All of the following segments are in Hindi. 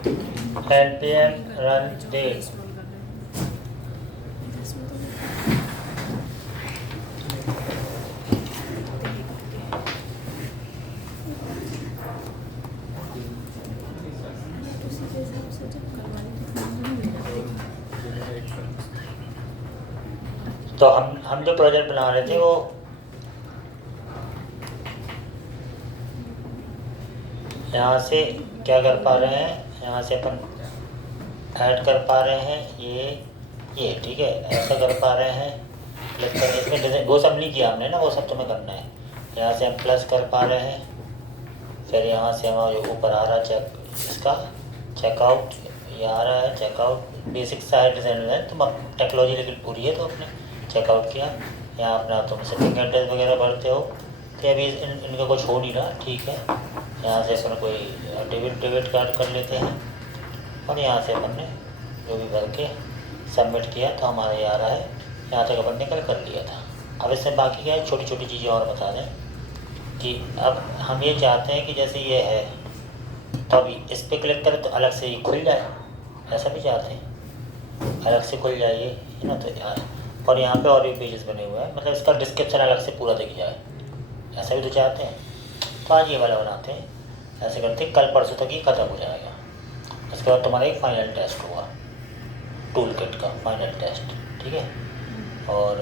npm run date। तो हम जो प्रोजेक्ट बना रहे थे वो यहाँ से क्या कर पा रहे हैं, यहाँ से अपन ऐड कर पा रहे हैं ये ठीक है, ऐसा कर पा रहे हैं। प्लस कर इसमें डिज़ाइन वो सब नहीं किया हमने ना, वो सब तुम्हें करना है। यहाँ से हम प्लस कर पा रहे हैं, फिर यहाँ से हमारे ऊपर आ रहा चेक, इसका चेकआउट ये आ रहा है, चेकआउट बेसिक साइड डिज़ाइन है। तुम अब टेक्नोलॉजी लेकिन पूरी है तो अपने चेकआउट किया, यहाँ अपना तुम सेटिंग एड्रेस वगैरह भरते हो। तो अभी इनका कुछ हो नहीं रहा, ठीक है। यहाँ से अपन कोई डेबिट कार्ड कर लेते हैं और यहाँ से अपन ने जो भी भर के सबमिट किया तो हमारा ये आ रहा है। यहाँ तक अपन ने कल कर लिया था। अब इसमें बाकी क्या है, छोटी छोटी चीज़ें और बता दें कि अब हम ये चाहते हैं कि जैसे ये है तो अभी इस पर क्लिक करें तो अलग से ये खुल जाए, ऐसा भी चाहते हैं अलग से खुल जाइए, है ना। तो यार और यहाँ पे और भी पेजेस बने हुए हैं, मतलब इसका डिस्क्रिप्शन अलग से पूरा दिख जाए, ऐसा भी तो चाहते हैं। तो आज ये वाला बनाते हैं, ऐसे करते हैं कल परसों तक ये ख़त्म हो जाएगा। उसके बाद तुम्हारा एक फ़ाइनल टेस्ट हुआ, टूल किट का फाइनल टेस्ट, ठीक है। और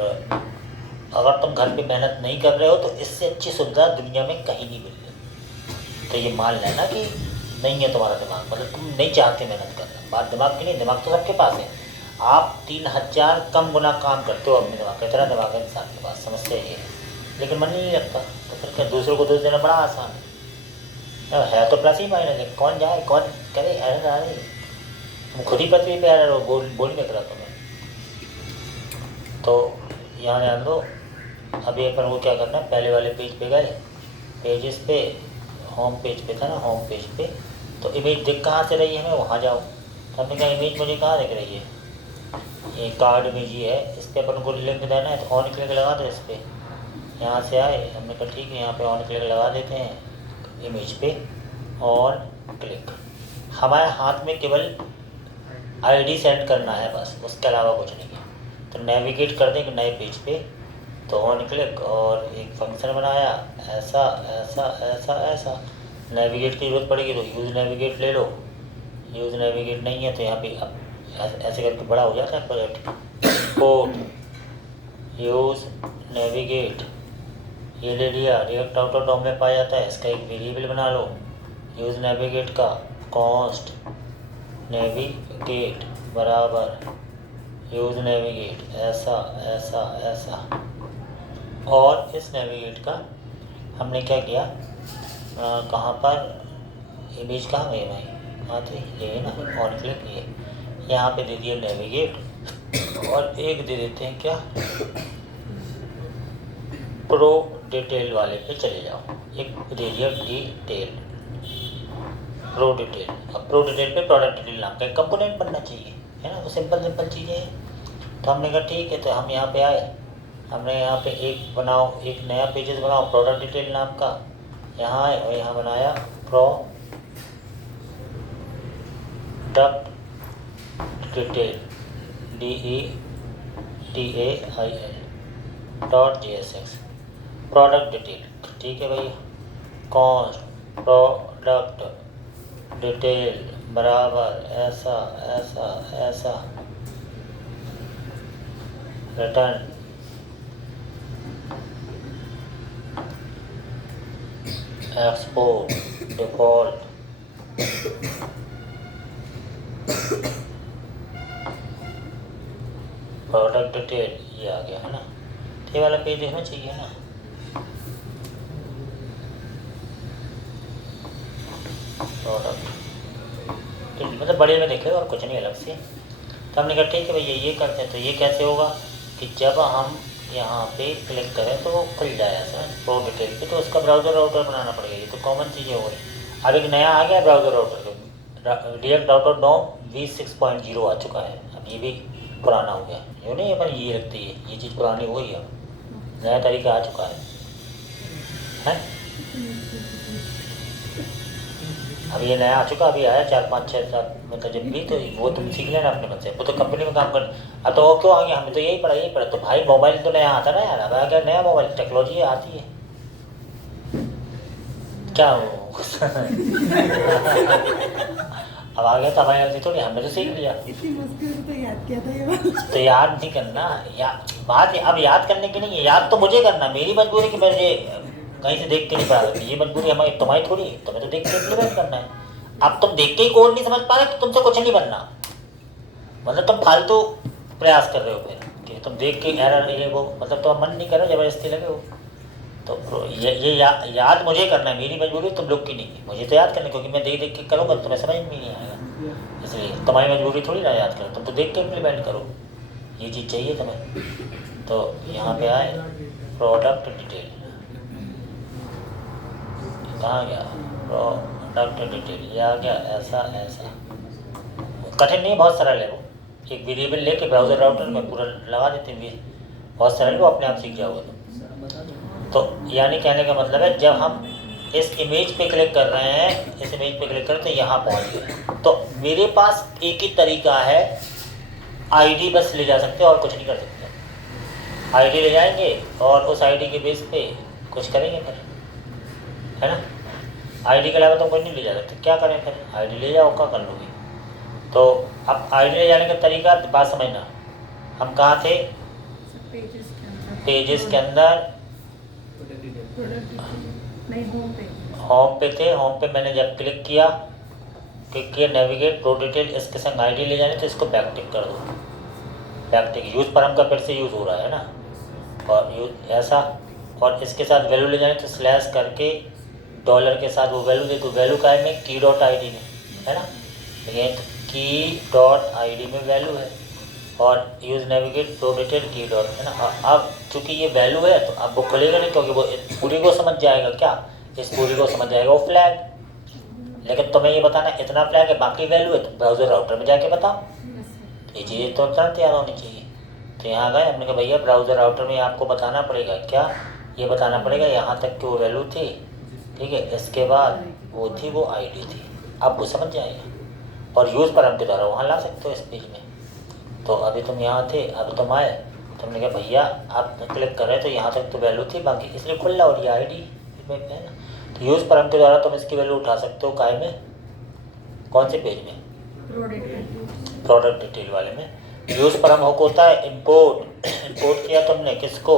अगर तुम घर पे मेहनत नहीं कर रहे हो तो इससे अच्छी सुविधा दुनिया में कहीं नहीं मिल रही। तो ये मान लेना कि नहीं है तुम्हारा दिमाग, मतलब तुम नहीं चाहते मेहनत करना। बात दिमाग की नहीं, दिमाग तो सबके पास है। आप 3000 कम गुना काम करते हो अपने दिमाग का, इतना दिमाग है इंसान के पास, समस्या ये है। लेकिन मन नहीं लगता, तो फिर क्या, दूसरों को दोष देना बड़ा आसान है तो प्लस ही माइनस है। कौन जाए कौन करे, एरर आ रही, तुम खुद ही पृथ्वी पे एरर हो, बोल नहीं करा तुम्हें। तो यहाँ ध्यान दो, अभी अपन को क्या करना है, पहले वाले पेज पे गए, पेजेस पे होम पेज पे था ना, होम पेज पे तो इमेज दिख कहाँ से रही है, हमें वहाँ जाओ। तो हमने कहा इमेज मुझे कहाँ दिख रही है, ये कार्ड इमेज ही है, इस पर अपन को लिंक देना है। तो ऑन क्लिक लगा दो इस पर, यहाँ से आए, हमने कहा ठीक है यहाँ पे ऑन क्लिक लगा देते हैं इमेज पे, ऑन क्लिक। हमारे हाथ में केवल आईडी सेंड करना है बस, उसके अलावा कुछ नहीं है। तो नेविगेट कर दें एक नए पेज पे, तो ऑन क्लिक और एक फंक्शन बनाया, ऐसा ऐसा ऐसा ऐसा। नेविगेट की ज़रूरत पड़ेगी तो यूज़ नेविगेट ले लो, यूज़ नेविगेट नहीं है तो यहाँ पे अब ऐसे करके बड़ा हो जाता है प्रोजेक्ट। कोड यूज़ नेविगेट ये ले लिया, रिएक्ट आउट ऑफ डॉम में पाया जाता है, इसका एक वेरिएबल बना लो यूज़ नेविगेट का, कॉन्स्ट नेविगेट बराबर यूज़ नेविगेट ऐसा ऐसा ऐसा। और इस नेविगेट का हमने क्या किया, कहाँ पर इमेज कहाँ गई भाई, हाँ तो ये ना ऑन क्लिक, ये यहाँ पे दे दिया नेविगेट और एक दे देते हैं क्या, प्रो डिटेल वाले पे चले जाओ, एक दे दिया डिटेल, प्रो डिटेल। अब प्रो डिटेल पे प्रोडक्ट डिटेल नाम का एक कंपोनेंट बनना चाहिए, है ना। तो सिंपल चीज़ें हैं। तो हमने कहा ठीक है, तो हम यहाँ पे आए, हमने यहाँ पे एक बनाओ, एक नया पेजेस बनाओ प्रोडक्ट डिटेल नाम का, यहाँ आए और यहाँ बनाया product detail DETAIL product detail, ठीक है भैया। कॉस्ट प्रोडक्ट डिटेल बराबर ऐसा ऐसा ऐसा, return export default, product detail ये आ गया, है ना। ये वाला पेज देखना चाहिए ना। प्रोडक्ट मतलब बड़े में देखे और कुछ नहीं अलग से। तो हमने कहा ठीक है भैया ये करते हैं। तो ये कैसे होगा कि जब हम यहाँ पे क्लिक करें तो वो खुल जाए ऐसा प्रो डिटेल पे, तो उसका ब्राउज़र राउटर बनाना पड़ेगा। ये तो कॉमन चीज़ें हो गई। अब एक नया आ गया browser router, React out DOM v6.0 आ चुका है। अब ये भी पुराना हो गया, जो नहीं अपन ये रखते हैं, ये चीज़ पुरानी हो गई, अब नया तरीका आ चुका है। अभी ये नया आ चुका, अभी आया 4 5 6 7 मतलब जब भी, तो वो तुम सीख लेना अपने मन से। वो तो कंपनी में काम कर, अब तो वो क्यों आ गया, हमें तो यही पड़ा। तो भाई मोबाइल तो नया आता ना यार, अब आ गया नया मोबाइल, टेक्नोलॉजी आती है क्या हो अब आ गया तो हमारी गलती थोड़ी, हमने तो सीख लिया। इतनी मुश्किल से तो याद किया था ये बात। तो याद नहीं करना बात अब याद करने की नहीं है, याद तो मुझे करना, मेरी मजबूरी कि मुझे कहीं से देख के नहीं पा रहा, ये मजबूरी हमारी तुम्हारी थोड़ी है, तुम्हें तो देख के इम्प्लीमेंट करना है। अब तुम देख के ही कोड नहीं समझ पा रहे तो तुमसे कुछ नहीं बनना, मतलब तुम फालतू प्रयास कर रहे हो फिर कि तुम देख के एरर ये वो, मतलब तो मन नहीं कर रहा, जबरदस्ती लगे हो। तो ये याद मुझे करना है, मेरी मजबूरी तुम लोग की नहीं है, मुझे तो याद करना, क्योंकि मैं देख देख के करूँगा तो तुम्हें समझ में नहीं आएगा, इसलिए तुम्हारी मजबूरी थोड़ी ना याद करो, तुम तो देख के इम्प्लीमेंट करो, ये चीज़ चाहिए तुम्हें। तो यहाँ पे आए प्रोडक्ट डिटेल, कहाँ गया प्रोडक्ट डिटेल, ये आ गया ऐसा ऐसा, कठिन नहीं, बहुत सरल है वो, एक वेरिएबल लेके ब्राउज़र राउटर में पूरा लगा देते हैं, बहुत सरल, वो अपने आप सीख जाओगे तुम। तो यानी कहने का मतलब है जब हम इस इमेज पे क्लिक कर रहे हैं, इस इमेज पे क्लिक करें तो यहाँ पहुँच गए, तो मेरे पास एक ही तरीका है, आईडी बस ले जा सकते हो और कुछ नहीं कर सकते, आईडी ले जाएंगे और उस आईडी के बेस पे कुछ करेंगे फिर, है ना। आईडी के अलावा तो कुछ नहीं ले जा सकते, क्या करें फिर, आईडी ले जाओ, क्या कर लोगे। तो अब आईडी ले जाने का तरीका बात समझना, हम कहाँ थे, पेजेस के अंदर, होम पे थे, होम पे मैंने जब क्लिक किया नेविगेट प्रो डिटेल, इसके संग आईडी ले जाने, तो इसको बैक टिक कर दो, बैक टिक यूज़ पर हमका फिर से यूज़ हो रहा है ना, और यूज ऐसा, और इसके साथ वैल्यू ले जाने तो स्लैश करके डॉलर के साथ वो वैल्यू दे, तो वैल्यू का है में की डॉट आई डी में, है ना, लेकिन की डॉट आई डी में वैल्यू है, और यूज़ नेविगेट प्रो डिटेल की डॉट, है ना। अब चूँकि ये वैल्यू है तो अब वो खुलेगा नहीं, क्योंकि वो पूरी को समझ जाएगा, क्या इस पूरी को समझ जाएगा वो फ्लैग, लेकिन तुम्हें ये बताना इतना फ्लैग है, बाकी वैल्यू है, तो ब्राउज़र राउटर में जाके बताओ, ये चीज़ें तो तुरंत तैयार होनी चाहिए। तो यहाँ गए, हमने कहा भैया ब्राउज़र राउटर में आपको बताना पड़ेगा, क्या ये बताना पड़ेगा यहाँ तक कि वो वैल्यू थी, ठीक है, इसके बाद वो थी वो आईडी थी, अब वो समझ जाएगा, और यूज़ पर हम के द्वारा वहाँ ला सकते हो इस पेज में। तो अभी तुम यहाँ थे, अब तुम आए, तुमने कहा भैया आप क्लिक कर रहे तो यहाँ तक तो वैल्यू थी, बाकी इसलिए खुल रहा, और ये आई डी में है ना, तो यूज़ पर हम के द्वारा तुम इसकी वैल्यू उठा सकते हो, काय में, कौन से पेज में, प्रोडक्ट डिटेल वाले में। यूज़ परम हुक होता है इंपोर्ट, इंपोर्ट किया तुमने किसको,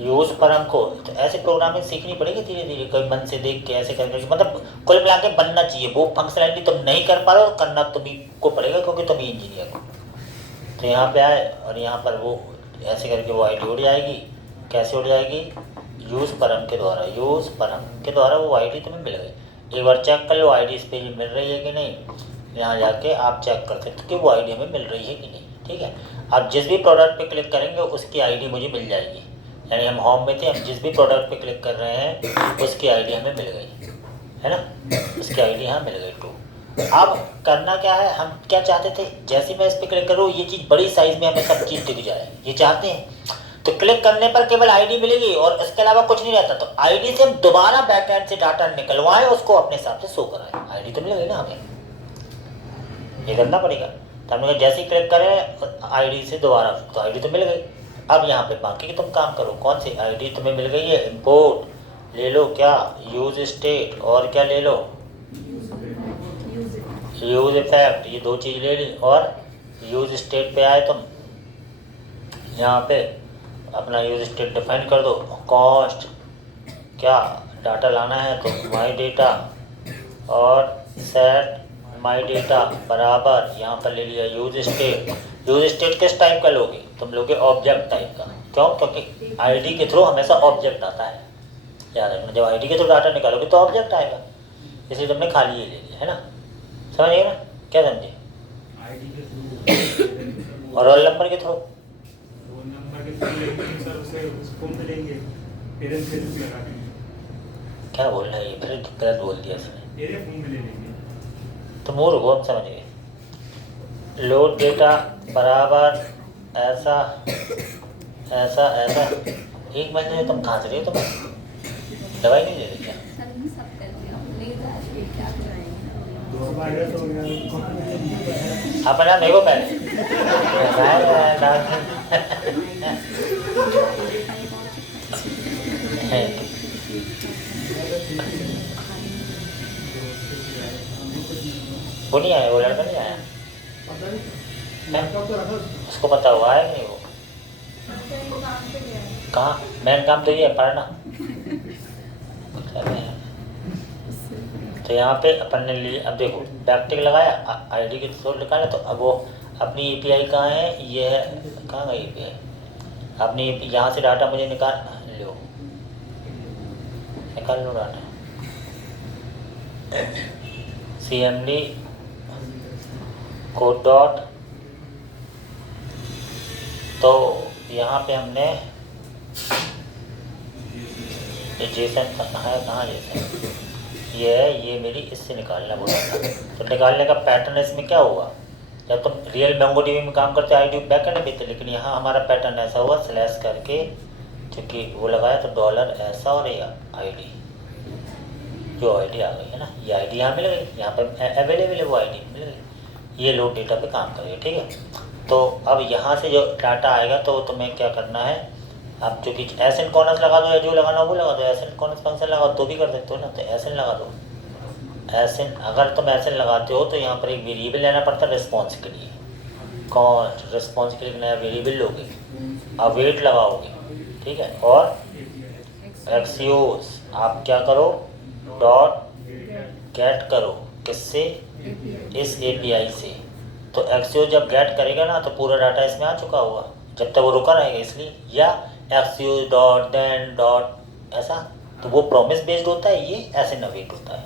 यूज़ परम को। तो ऐसे प्रोग्रामिंग सीखनी पड़ेगी धीरे धीरे, कोई मन से देख के ऐसे करके, मतलब कुल मिला के बनना चाहिए, वो फंक्शनैलिटी तुम नहीं कर पा रहे हो, करना तुम्ही को पड़ेगा, क्योंकि तुम ही इंजीनियर हो। तो यहाँ पे आए, और यहाँ पर वो ऐसे करके वो आई डी उड़ जाएगी, कैसे उड़ जाएगी, यूज़ परम के द्वारा, यूज़ परम के द्वारा वो आई डी तुम्हें मिल गई। एक बार चेक कर लो आई डी इस पेज में मिल रही है कि नहीं, यहाँ जाके आप चेक कर सकते हो कि वो आईडी हमें मिल रही है कि नहीं, ठीक है। आप जिस भी प्रोडक्ट पे क्लिक करेंगे उसकी आईडी मुझे मिल जाएगी, यानी हम होम में थे, हम जिस भी प्रोडक्ट पे क्लिक कर रहे हैं उसकी आईडी हमें मिल गई, है ना, उसकी आईडी यहाँ मिल गई टू। अब करना क्या है, हम क्या चाहते थे, जैसे मैं इस पर क्लिक करूँ ये चीज़ बड़ी साइज़ में हमें सब चीज़ दिख जाए, ये चाहते हैं। तो क्लिक करने पर केवल आईडी मिलेगी और इसके अलावा कुछ नहीं रहता, तो आईडी से हम दोबारा बैकएंड से डाटा निकलवाएं, उसको अपने हिसाब से शो कराएं, आईडी तो मिल गई ना हमें, ये करना पड़ेगा। तो हमने जैसे ही क्लिक करें आईडी से दोबारा, तो आईडी तो मिल गई। अब यहाँ पे बाकी की तुम काम करो, कौन सी आईडी तुम्हें मिल गई है, इंपोर्ट ले लो, क्या यूज स्टेट, और क्या ले लो, यूज इफेक्ट, ये दो चीज़ ले ली, और यूज स्टेट पे आए तुम, यहाँ पे अपना यूज स्टेट डिफाइन कर दो, कॉस्ट, क्या डाटा लाना है तो माई डेटा, और सेट माई डेटा बराबर यहाँ पर ले लिया यूज स्टेट। यूज स्टेट किस टाइप का लोगे, तुम लोगे ऑब्जेक्ट टाइप का, क्यों, क्योंकि आईडी के थ्रू हमेशा ऑब्जेक्ट आता है, याद रखना, जब आईडी के थ्रू डाटा निकालोगे तो ऑब्जेक्ट आएगा, इसलिए तुमने खाली ये ले लिया, है ना, समझिए ना, क्या समझे, और रोल नंबर के थ्रू, क्या बोल रहा है ये, फिर गलत बोल दिया इसने, तो मूर्ख हो, हम समझ गए। लोड डेटा बराबर ऐसा ऐसा ऐसा, एक महीने में तुम खांस रहे हो, तुम दवाई नहीं दे रही क्या, वायरस हो गया। अपना देखो पहले वो नहीं आया, वो लड़का नहीं आया, पता नहीं लैपटॉप तो रखा उसको पता हुआ है नहीं वो कहाँ। मेन काम तो ये है पढ़ना। तो यहाँ पे अपन ने लिए, अब देखो बैकटिक लगाया, आईडी के थ्रू निकाला, तो अब वो अपनी एपीआई कहाँ है, ये है, कहाँ गई एपीआई अपनी, यहाँ से डाटा मुझे निकाल लो, निकाल लो डाटा, CMD कोड डॉट, तो यहाँ पे हमने ये जेसन है, कहाँ जेसन, ये है, ये मेरी इससे निकालना बोला था। तो निकालने का पैटर्न इसमें क्या हुआ, जब तुम रियल MongoDB में काम करते आईडी बैकएंड भी थे, लेकिन यहाँ हमारा पैटर्न ऐसा हुआ स्लैश करके, क्योंकि वो लगाया तो डॉलर ऐसा और ये आईडी, जो आईडी आ गई है ना, ये आईडी यहाँ मिल गई, यहाँ पर अवेलेबल है वो आईडी मिल गई, ये लोड डेटा पे काम करेगी, ठीक है। तो अब यहाँ से जो डाटा आएगा तो तुम्हें क्या करना है, अब चूँकि एसिंक्रोनस लगा दो या जो लगाना वो लगा दो, एसिंक्रोनस फंक्शन लगा तो भी कर सकते हो ना, तो एसिन लगा दो। एसिन, अगर तुम एसिन लगाते हो तो यहाँ पर एक वेरिएबल लेना पड़ता है रिस्पॉन्स के लिए, कौन रिस्पॉन्स के लिए नया वेरिएबल लोगे, अवेट लगाओगे, ठीक है। और एक्सियोस आप क्या करो, डॉट गेट करो, किससे, इस API से। तो एक्सियोस जब गेट करेगा ना तो पूरा डाटा इसमें आ चुका होगा, जब तक वो रुका रहेगा इसलिए, या एक्सियोस डॉट देन डॉट ऐसा, तो वो प्रॉमिस बेस्ड होता है, ये ऐसे नवेट होता है,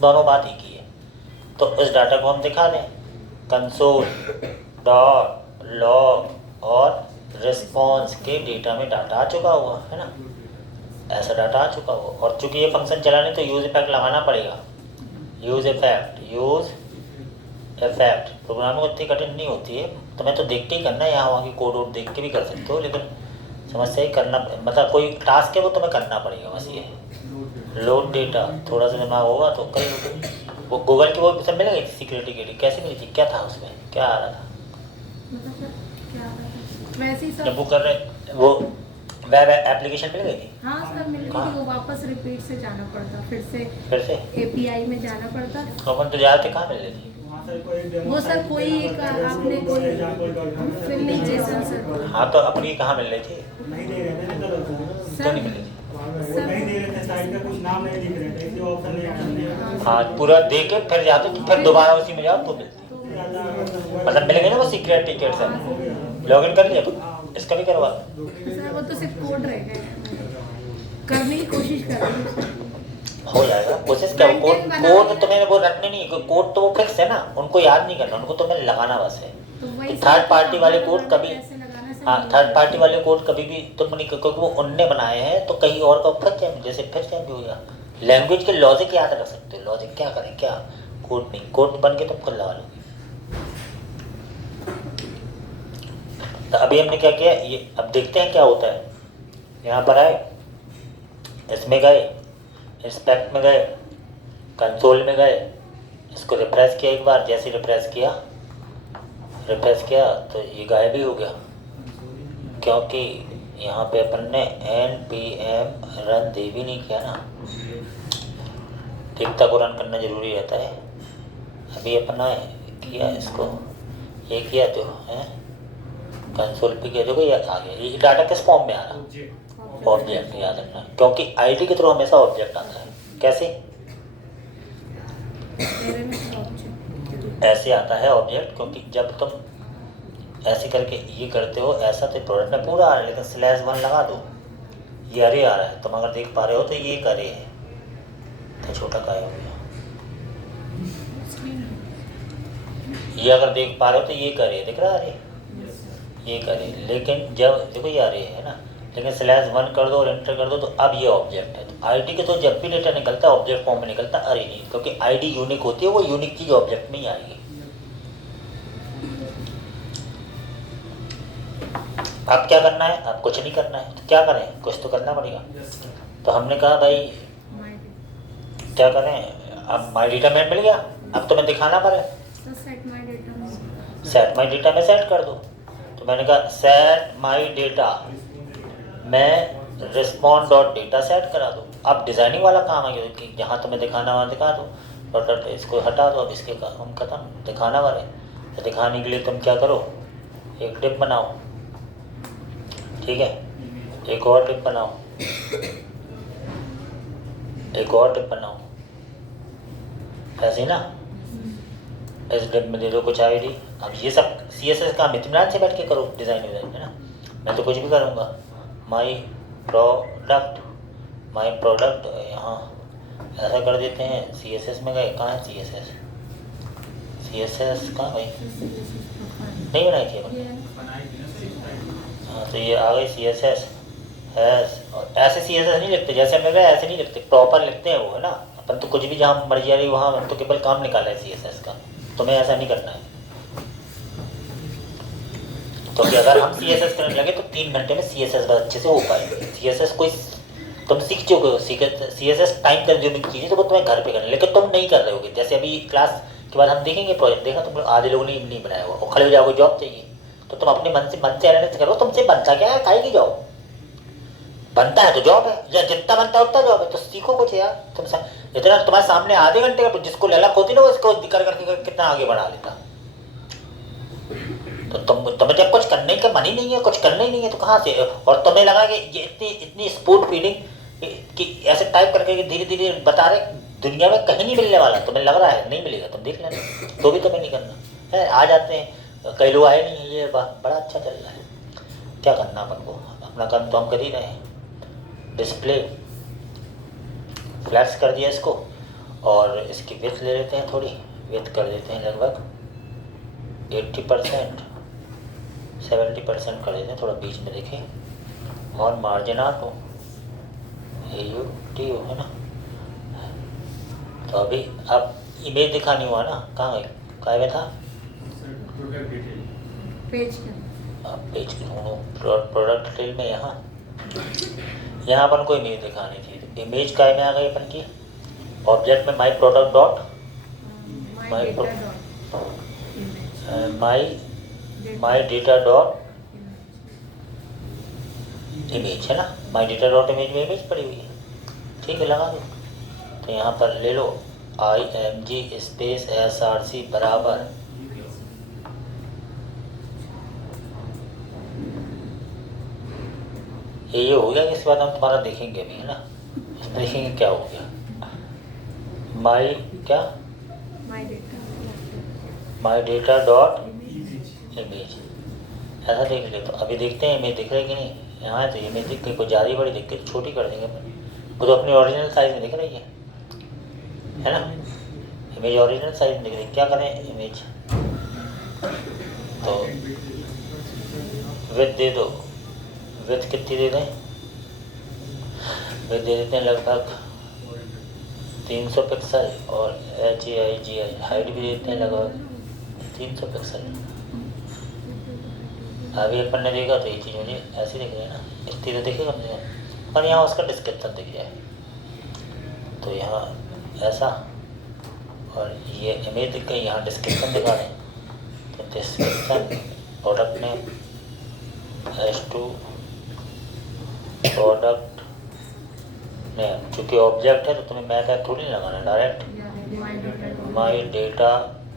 दोनों बात एक ही है। तो इस डाटा को हम दिखा दें, कंसोल डॉट लॉग और रिस्पॉन्स के डेटा में डाटा आ चुका हुआ है ना, ऐसा डाटा आ चुका हुआ। और चूंकि ये फंक्शन चलाने तो यूज इफेक्ट लगाना पड़ेगा, यूज इफेक्ट प्रोग्रामिंग उतनी कठिन नहीं होती है, तुम्हें तो देख के ही करना है, यहाँ वहाँ की कोड वोड देख के भी कर सकते हो, लेकिन समस्या ही करना, मतलब कोई टास्क है वो तुम्हें करना पड़ेगा, बस ये लोड डेटा, थोड़ा सा दिमाग होगा तो कर लोगे। वो गूगल की वो सब मिल गई थी सिक्योरिटी के लिए, कैसे मिली थी, क्या था उसमें, क्या आ रहा था, वैसे ही सब। जब वो कर रहे वो वेब एप्लीकेशन मिल गई थी। हाँ सर मिल गई थी, वो वापस रिपीट से जाना पड़ता, फिर से API में जाना पड़ता। तो अपन तो जाते कहाँ मिल रही थी, वो सर कोई एक आपने कोई फिर नहीं जेसन सर। हाँ तो अपनी कहाँ मिल रही थी, नहीं दे रहे थे ना, तो नहीं मिल रही थी। वो नहीं दे रहे थे, साइड पे कुछ नाम नहीं दिख रहे थे, इसलिए ऑप्शन नहीं आया। हाँ पूरा दे के फिर जाते तो फिर दोबारा उसी में जाओ तो मिलती, मतलब मिल गई ना वो सीक्रेट टिकट से, लॉग इन कर लिया तो इसका भी करवा। सर वो तो सिर्फ कोड रह गए, करने की कोशिश कर रहे हैं। हो जाएगा, कोशिश करो। कोड तुम्हें वो रटने नहीं, कोड तो वो फिक्स है ना, उनको याद नहीं करना, उनको तुम्हें लगाना बस है। तो थर्ड पार्टी वाले कोड कभी, हाँ थर्ड पार्टी वाले कोड कभी भी तुम नहीं, क्योंकि वो उनने बनाए हैं, तो कहीं और का फिर चेंज, जैसे फिर चेंज हो गया। लैंग्वेज के लॉजिक याद रख सकते हो, लॉजिक क्या करें, क्या कोड नहीं, कोड बन के तुम खुद लगा लोगे। तो अभी हमने क्या किया, ये अब देखते हैं क्या होता है। यहाँ पर आए, इसमें गए, इंस्पेक्ट में गए, कंसोल में गए, इसको रिफ्रेश किया एक बार, जैसे रिफ्रेश किया तो ये गायब ही हो गया, क्योंकि यहाँ पे अपन ने npm रन दे भी नहीं किया ना, दिखता को रन करना जरूरी रहता है। अभी अपना किया इसको, ये किया तो है कंसोल पे किया, देखो ये आ गया, ये डाटा किस फॉर्म में आ रहा, ऑब्जेक्ट, याद रखना, क्योंकि आईडी के थ्रू हमेशा ऑब्जेक्ट आता है। कैसे, ऐसे आता है ऑब्जेक्ट, क्योंकि जब तुम ऐसे करके ये करते हो, ऐसा तो प्रोडक्ट में पूरा आ रहा है, लेकिन /1 लगा दो, ये अरे आ रहा है, तुम अगर देख पा रहे हो तो ये एक अरे है, तो छोटा काय हो गया, ये अगर देख पा रहे हो तो ये करे, दिख रहा है अरे, ये करे, लेकिन जब देखो ये अरे है ना, लेकिन /1 कर दो और एंटर कर दो तो अब ये ऑब्जेक्ट है। तो आईडी के तो जब भी डेटा निकलता है ऑब्जेक्ट फॉर्म में निकलता है, अरे नहीं, क्योंकि आईडी यूनिक होती है, वो यूनिक चीज ऑब्जेक्ट में ही आएगी। अब क्या करना है, अब कुछ नहीं करना है, तो क्या करें, कुछ तो करना पड़ेगा। तो हमने कहा भाई क्या करें, अब माई डेटा मैन मिल गया, अब तुम्हें दिखाना पड़े, तो सेट माय डेटा में सेट माई डेटा में सेट कर दो। तो मैंने कहा सेट माई डेटा, मैं रिस्पॉन्ड डॉट डेटा सेट करा दो। अब डिज़ाइनिंग वाला काम है कि जहाँ तुम्हें दिखाना वहाँ दिखा दो, डॉट इसको हटा दो। अब इसके काम खत्म, दिखाना वाले। तो दिखाने के लिए तुम क्या करो, एक डिप बनाओ, ठीक है, एक और डिप बनाओ, एक और डिप बनाओ, ऐसे ही ना। इस डिप में दे दो कुछ आईडी। अब ये सब CSS काम इत्मीनान से बैठ के करो, डिज़ाइन विज़ाइन, है ना। मैं तो कुछ भी करूँगा, माई प्रोडक्ट यहाँ ऐसा कर देते हैं। CSS में गए, कहाँ है CSS कहाँ भाई, नहीं बनाई थी अपन। हाँ, तो ये आ गई CSS हैस। और ऐसे CSS नहीं लिखते जैसे हमने कहा, ऐसे नहीं लिखते, प्रॉपर लिखते हैं वो, है ना। अपन तो कुछ भी जहाँ मर्जी आ रही वहाँ हम तो केवल काम निकाला है CSS का, तुम्हें ऐसा नहीं करना है। तो कि अगर हम CSS करने लगे तो 3 घंटे में CSS बहुत अच्छे से हो पाएगी। CSS कोई तुम सीख चुके हो, CSS टाइम कंज्यूमिंग चीज़ है, तो वो तुम्हें घर पे करना, लेकिन तुम नहीं कर रहे होगे। जैसे अभी क्लास के बाद हम देखेंगे, प्रोजेक्ट देखा तुम आधे लोगों ने नहीं बनाया हुआ और खड़े हो जाओगे, जॉब चाहिए। तो तुम अपने मन से एनालिसिस करो, तुमसे बनता क्या है, काहे की जॉब बनता है तो जॉब है, या जितना बनता है उतना जॉब है। तो सीखो कुछ यार, तुम इतना तुम्हारे सामने आधे घंटे का, तो जिसको ललक होती ना वो इसको कर करके कितना आगे बढ़ा लेता। तो तुम्हें जब कुछ करने का मन ही नहीं है, कुछ करना ही नहीं है, तो कहाँ से। और तुम्हें लगा कि ये इतनी स्पून फीडिंग कि ऐसे टाइप करके धीरे धीरे बता रहे, दुनिया में कहीं नहीं मिलने वाला। तुम्हें लग रहा है नहीं मिलेगा, तुम देख लेना, तो भी तुम्हें नहीं करना है। आ जाते हैं, कई लोग आए नहीं, ये बड़ा अच्छा चल रहा है, क्या करना अपन को, अपना काम तो हम कर ही रहे हैं। डिस्प्ले फ्लैक्स कर दिया इसको, और इसकी विड्थ ले लेते हैं, थोड़ी विड्थ कर देते हैं लगभग 80%, 70% कर देते हैं, थोड़ा बीच में देखें। और मार्जिन आउट हो, AUT हो, है ना। तो अभी अब इमेज दिखानी हुआ ना, कहाँ गई, काय में था पेज के अब पेज प्रोडक्ट डिटेल में, यहाँ अपन को इमेज दिखानी थी। तो इमेज काय में आ गई अपन की, ऑब्जेक्ट में my product dot my data dot image, है ना। माई डेटा डॉट इमेज में इमेज पड़ी हुई है, ठीक है, लगा दो। तो यहाँ पर ले लो IMG स्पेस SRC बराबर ये हो गया। इसके बाद हम तुम्हारा देखेंगे अभी, है ना, इसमें देखेंगे क्या हो गया। माई क्या, माई डेटा डॉट इमेज, ऐसा देख ले। तो अभी देखते हैं इमेज दिख रही कि नहीं। यहाँ तो इमेज दिख गई, कुछ ज़्यादा बड़ी दिख गई, छोटी कर देंगे अपन, वो तो अपनी ओरिजिनल साइज़ में दिख रही है ना। इमेज ओरिजिनल साइज़ में दिख रही है, क्या करें इमेज, तो विड्थ दे दो। विड्थ कितनी दे दें, विड्थ दे देते हैं लगभग 300 पिक्सल, और HAIGI हाइट भी देते हैं लगभग 300 पिक्सल। अभी अपन ने देखा तो ये चीज़ मुझे ऐसी दिख रही है ना, इतनी तो दिखेगा कम से कम। और यहाँ उसका डिस्क्रिप्शन दिख जाए, तो यहाँ ऐसा, और ये इमेज दिख गई, यहाँ डिस्क्रिप्शन दिखा दें। तो description product name S2 product name, चूँकि ऑब्जेक्ट है तो तुम्हें मैं टैग थोड़ी लगाना, direct my data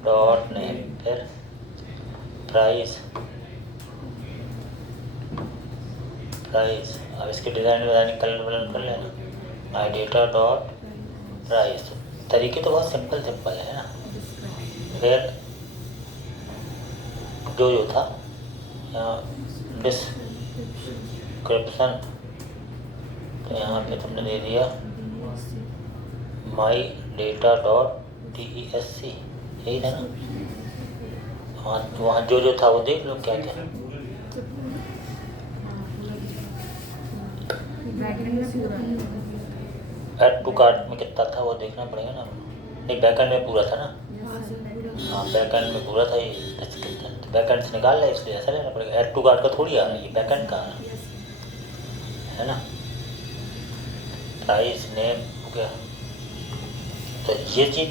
dot name, फिर प्राइस। अब इसके डिज़ाइन कलर वलर कर लेना, माई डेटा डॉट प्राइस। तरीके तो बहुत सिंपल है ना। फिर जो था यहाँ डिस्क्रिप्शन, तो यहाँ पे तुमने दे दिया माई डेटा डॉट DESC, यही था ना। वहाँ जो था वो देख लो क्या क्या। ऐड टू कार्ट में कितना था वो देखना पड़ेगा ना। नहीं, बैकएंड में पूरा था ना। हाँ, बैकएंड में पूरा था ये डिस्क्रिप्शन, तो बैकएंड से निकाल ले, इसलिए ऐसा लेना पड़ेगा। ऐड टू कार्ट का थोड़ी आ रहा है, ये बैकएंड का है ना। प्राइस नेम हो गया, तो ये चीज़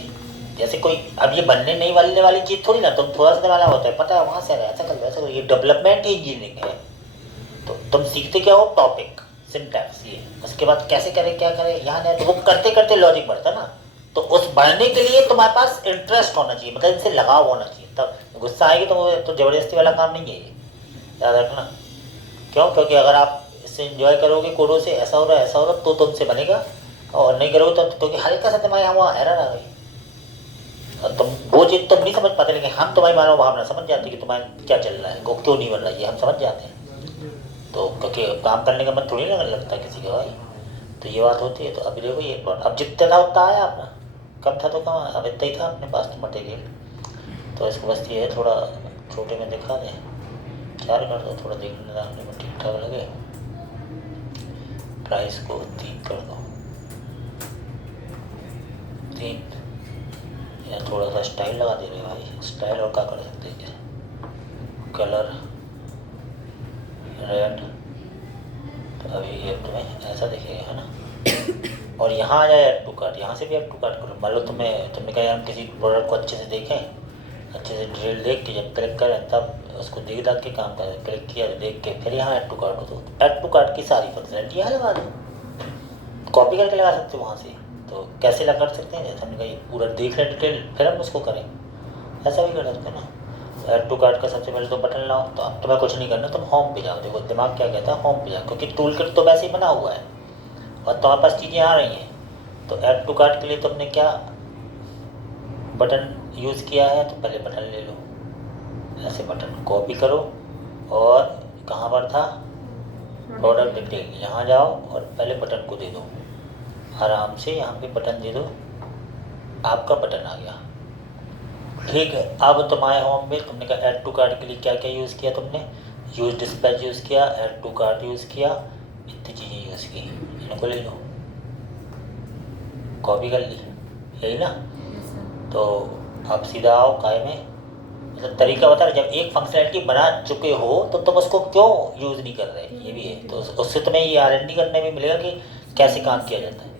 जैसे कोई अब ये बनने नहीं वाली चीज़ थोड़ी ना, तुम थोड़ा सा दबाना होता है, पता है वहाँ से आ रहा है, ऐसा कर लो ऐसा करो, ये डेवलपमेंट ही इंजीनियरिंग है। तो तुम सीखते क्या हो, टॉपिक सिंटैक्स, ये उसके बाद कैसे करें क्या करें यहाँ नहीं, तो वो करते करते लॉजिक बढ़ता ना। तो उस बढ़ने के लिए तुम्हारे पास इंटरेस्ट होना चाहिए, मतलब इनसे लगाव होना चाहिए, तब गुस्सा आएगी तो ज़बरदस्ती वाला काम नहीं है ये, याद रखना। क्यों? क्योंकि अगर आप इससे इंजॉय करोगे कोडों से, ऐसा हो रहा है ऐसा हो रहा तो तुमसे बनेगा, और नहीं करोगे तो क्योंकि हल्का सा तुम्हारे यहाँ वहाँ एरर आ गई, तुम वो चीज़ तुम नहीं समझ पाते, लेकिन हम तुम्हारी मानव भावना समझ जाते कि तुम्हारा क्या चल रहा है, वो क्यों नहीं बन रहा है, ये हम समझ जाते हैं। तो क्योंकि काम करने का मन थोड़ी ना लगता किसी का भाई, तो ये बात होती है। तो अभी देखो ये प्लॉट अब जितना था उतना आया अपना, कम था तो कम, अब इतना ही था अपने पास तो मटेरियल। तो इसको बस ये है थोड़ा छोटे में दिखा दें, 4 कर दो, थोड़ा देखने दाखने में ठीक ठाक लगे, प्राइस को 3 कर दो, 3, या थोड़ा सा स्टाइल लगा दे रहे भाई, स्टाइल और क्या कर सकते हैं, कलर रेड, तो अभी ये तुम्हें ऐसा दिखेगा है ना। और यहाँ आ जाए ऐड टू कार्ट, यहाँ से भी ऐड टू कार्ट करो। मान लो तुमने कहा यार किसी प्रोडक्ट को अच्छे से देखें, अच्छे से डिटेल देख के जब क्लिक करें तब उसको देख दाख के काम करें, क्लिक किया देख के फिर यहाँ ऐड टू कार्ट हो, तो ऐड टू कार्ट की सारी फंक्शनलिटी यहाँ लगा दो, कॉपी करके लगा सकते हो वहाँ से। तो कैसे लगा कर सकते हैं, जैसे हमने कहा पूरा देख लें डिटेल फिर हम उसको करें, ऐसा भी कर सकते हैं ना। ऐड टू कार्ट का सबसे पहले तो बटन लाओ, तो अब तुम्हें कुछ नहीं करना, तुम होम पे जाओ, देखो दिमाग क्या कहता है, होम पे जाओ, क्योंकि टूल किट तो वैसे ही बना हुआ है और तुम्हारे पास चीज़ें आ रही हैं। तो ऐड टू कार्ट के लिए तुमने क्या बटन यूज़ किया है, तो पहले बटन ले लो, ऐसे बटन कॉपी करो, और कहाँ पर था प्रोडक्ट डिटेल, यहाँ जाओ और पहले बटन को दे दो, आराम से यहाँ पे बटन दे दो, आपका बटन आ गया, ठीक है। अब तुम्हारे होम में तुमने कहा ऐड टू कार्ट के लिए क्या क्या यूज़ किया, तुमने यूज़ डिस्पैच यूज़ किया, ऐड टू कार्ट यूज़ किया, इतनी चीज़ें यूज़ की, इनको ले लो, कॉपी कर ली, यही ना। तो अब सीधा आओ काय में, मतलब तरीका बता रहे, जब एक फंक्शनैलिटी बना चुके हो तो तुम उसको क्यों यूज़ नहीं कर रहे, ये भी है। तो उससे तुम्हें ये R&D करने में मिलेगा कि कैसे काम किया जाता है।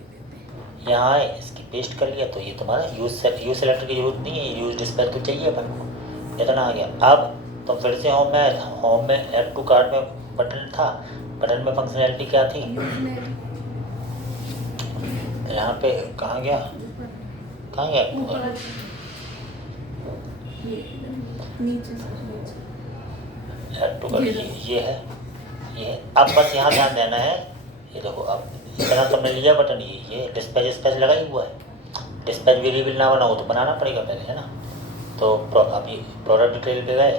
यहाँ है, इसकी पेस्ट कर लिया, तो ये तुम्हारा यूज़ सेलेक्टर की जरूरत नहीं है, यूज़ डिस्पैच तो चाहिए अपन को, इतना आ गया। अब तुम फिर से होम में ऐड टू कार्ट में बटन था, बटन में फंक्शनैलिटी क्या थी, यहाँ पे कहाँ गया ऐड टू कार्ट, ये है। अब बस यहाँ ध्यान देना है, ये देखो अब इतना तुमने लिया बटन, ये डिस्पैच लगा ही हुआ है। डिस्पैच वेरिएबल ना बनाओ तो बनाना पड़ेगा पहले, है ना। तो अभी प्रोडक्ट डिटेल पे गए,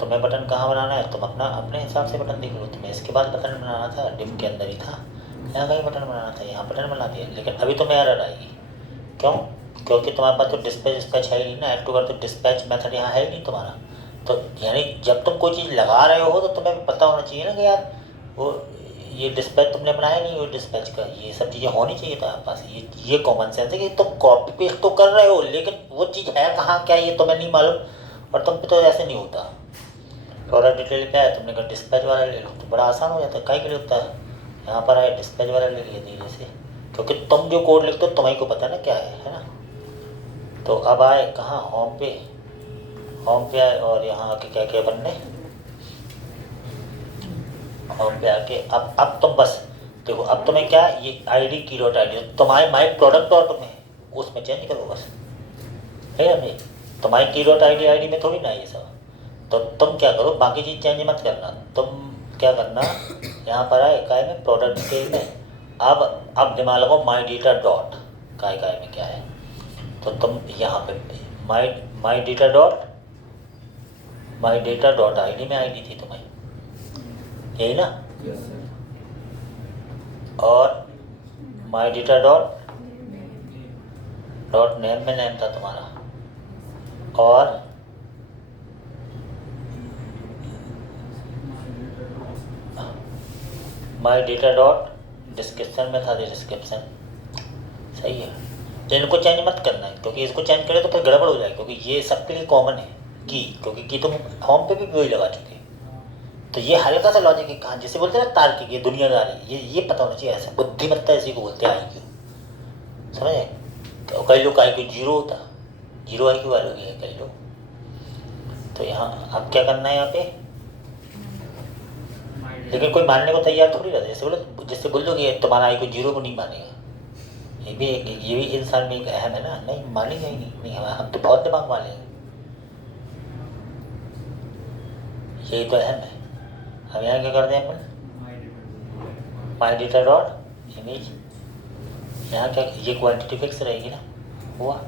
तुम्हें बटन कहाँ बनाना है, तुम अपने हिसाब से बटन देख लो। तुम्हें इसके बाद बटन बनाना था, डिम के अंदर ही था, यहाँ कहीं बटन बनाना था, यहाँ बटन बना दिया, लेकिन अभी तुम्हें एरर आएगी। क्यों? क्योंकि तुम्हारे पास तो डिस्पैच है ही ना, ऐड टू कार्ट तो डिस्पैच मेथड यहाँ है ही नहीं तुम्हारा। तो यानी जब तुम कोई चीज़ लगा रहे हो तो तुम्हें भी पता होना चाहिए ना कि यार वो ये डिस्पैच तुमने बनाया नहीं, वो डिस्पैच का ये सब चीज़ें होनी चाहिए तुम्हारे पास। ये कॉमन सेंस है कि तुम कॉपी पेस्ट तो कर रहे हो, लेकिन वो चीज़ है कहाँ क्या ये तुम्हें नहीं मालूम, और तुम पे तो ऐसे नहीं होता। प्रोडक्ट डिटेल क्या है, तुमने कहा डिस्पैच वाला ले लो, तो बड़ा आसान हो जाता है। कहीं के लिए होता है, यहाँ पर आए डिस्पैच वाला ले लिया धीरे से, क्योंकि तुम जो कोड लिखते हो तुम्हें को पता है ना क्या है ना। तो अब आए कहाँ, होम पे आए, और यहाँ आके क्या क्या बनने, होम पे आके अब तुम बस देखो, अब तुम्हें क्या ये ID की डॉट ID तुम्हारे माई प्रोडक्ट डॉट में उसमें चेंज करो बस, है या नहीं। तुम्हारी की डॉट ID में थोड़ी ना ये सब। तो तुम क्या करो, बाकी चीज़ चेंज मत करना, तुम क्या करना, यहाँ पर आए काय में प्रोडक्ट डिटेल में, अब दिमाग लगाओ माई डेटा डॉट काय में क्या है, तो तुम यहाँ पे माई डेटा डॉट ID में ID थी तुम्हारी, यही ना। और माई डेटा डॉट नेम में नेम था तुम्हारा, और माई डेटा डॉट डिस्क्रिप्शन में था डिस्क्रिप्शन, सही है। इनको चेंज मत करना है, क्योंकि इसको चेंज करें तो फिर गड़बड़ हो जाए, क्योंकि ये सबके लिए कॉमन है क्योंकि की तुम होम पे भी वही लगा चुके। तो ये हल्का सा लॉजिक है, कहाँ जिसे बोलते हैं ना तार्किक, ये दुनियादारी, ये पता होना चाहिए। ऐसा बुद्धिमत्ता इसी को बोलते हैं IQ, समझे। तो कई लोग IQ 0 होता, 0 IQ वालों की है कई लोग। तो यहाँ अब क्या करना है यहाँ पे, लेकिन कोई मानने को तैयार थोड़ी रहता है। जैसे बोलो, जिससे बोल दो कि तुम्हारा IQ 0 को नहीं मानेगा, ये भी इंसान में एक अहम है ना, नहीं मानेगा ही नहीं हम तो बहुत दिमाग वाले हैं, यही तो अहम है। हम यहाँ क्या करते हैं अपन, माई डेटा डॉट इमेज, यहाँ क्या ये क्वांटिटी फिक्स रहेगी ना, हुआ।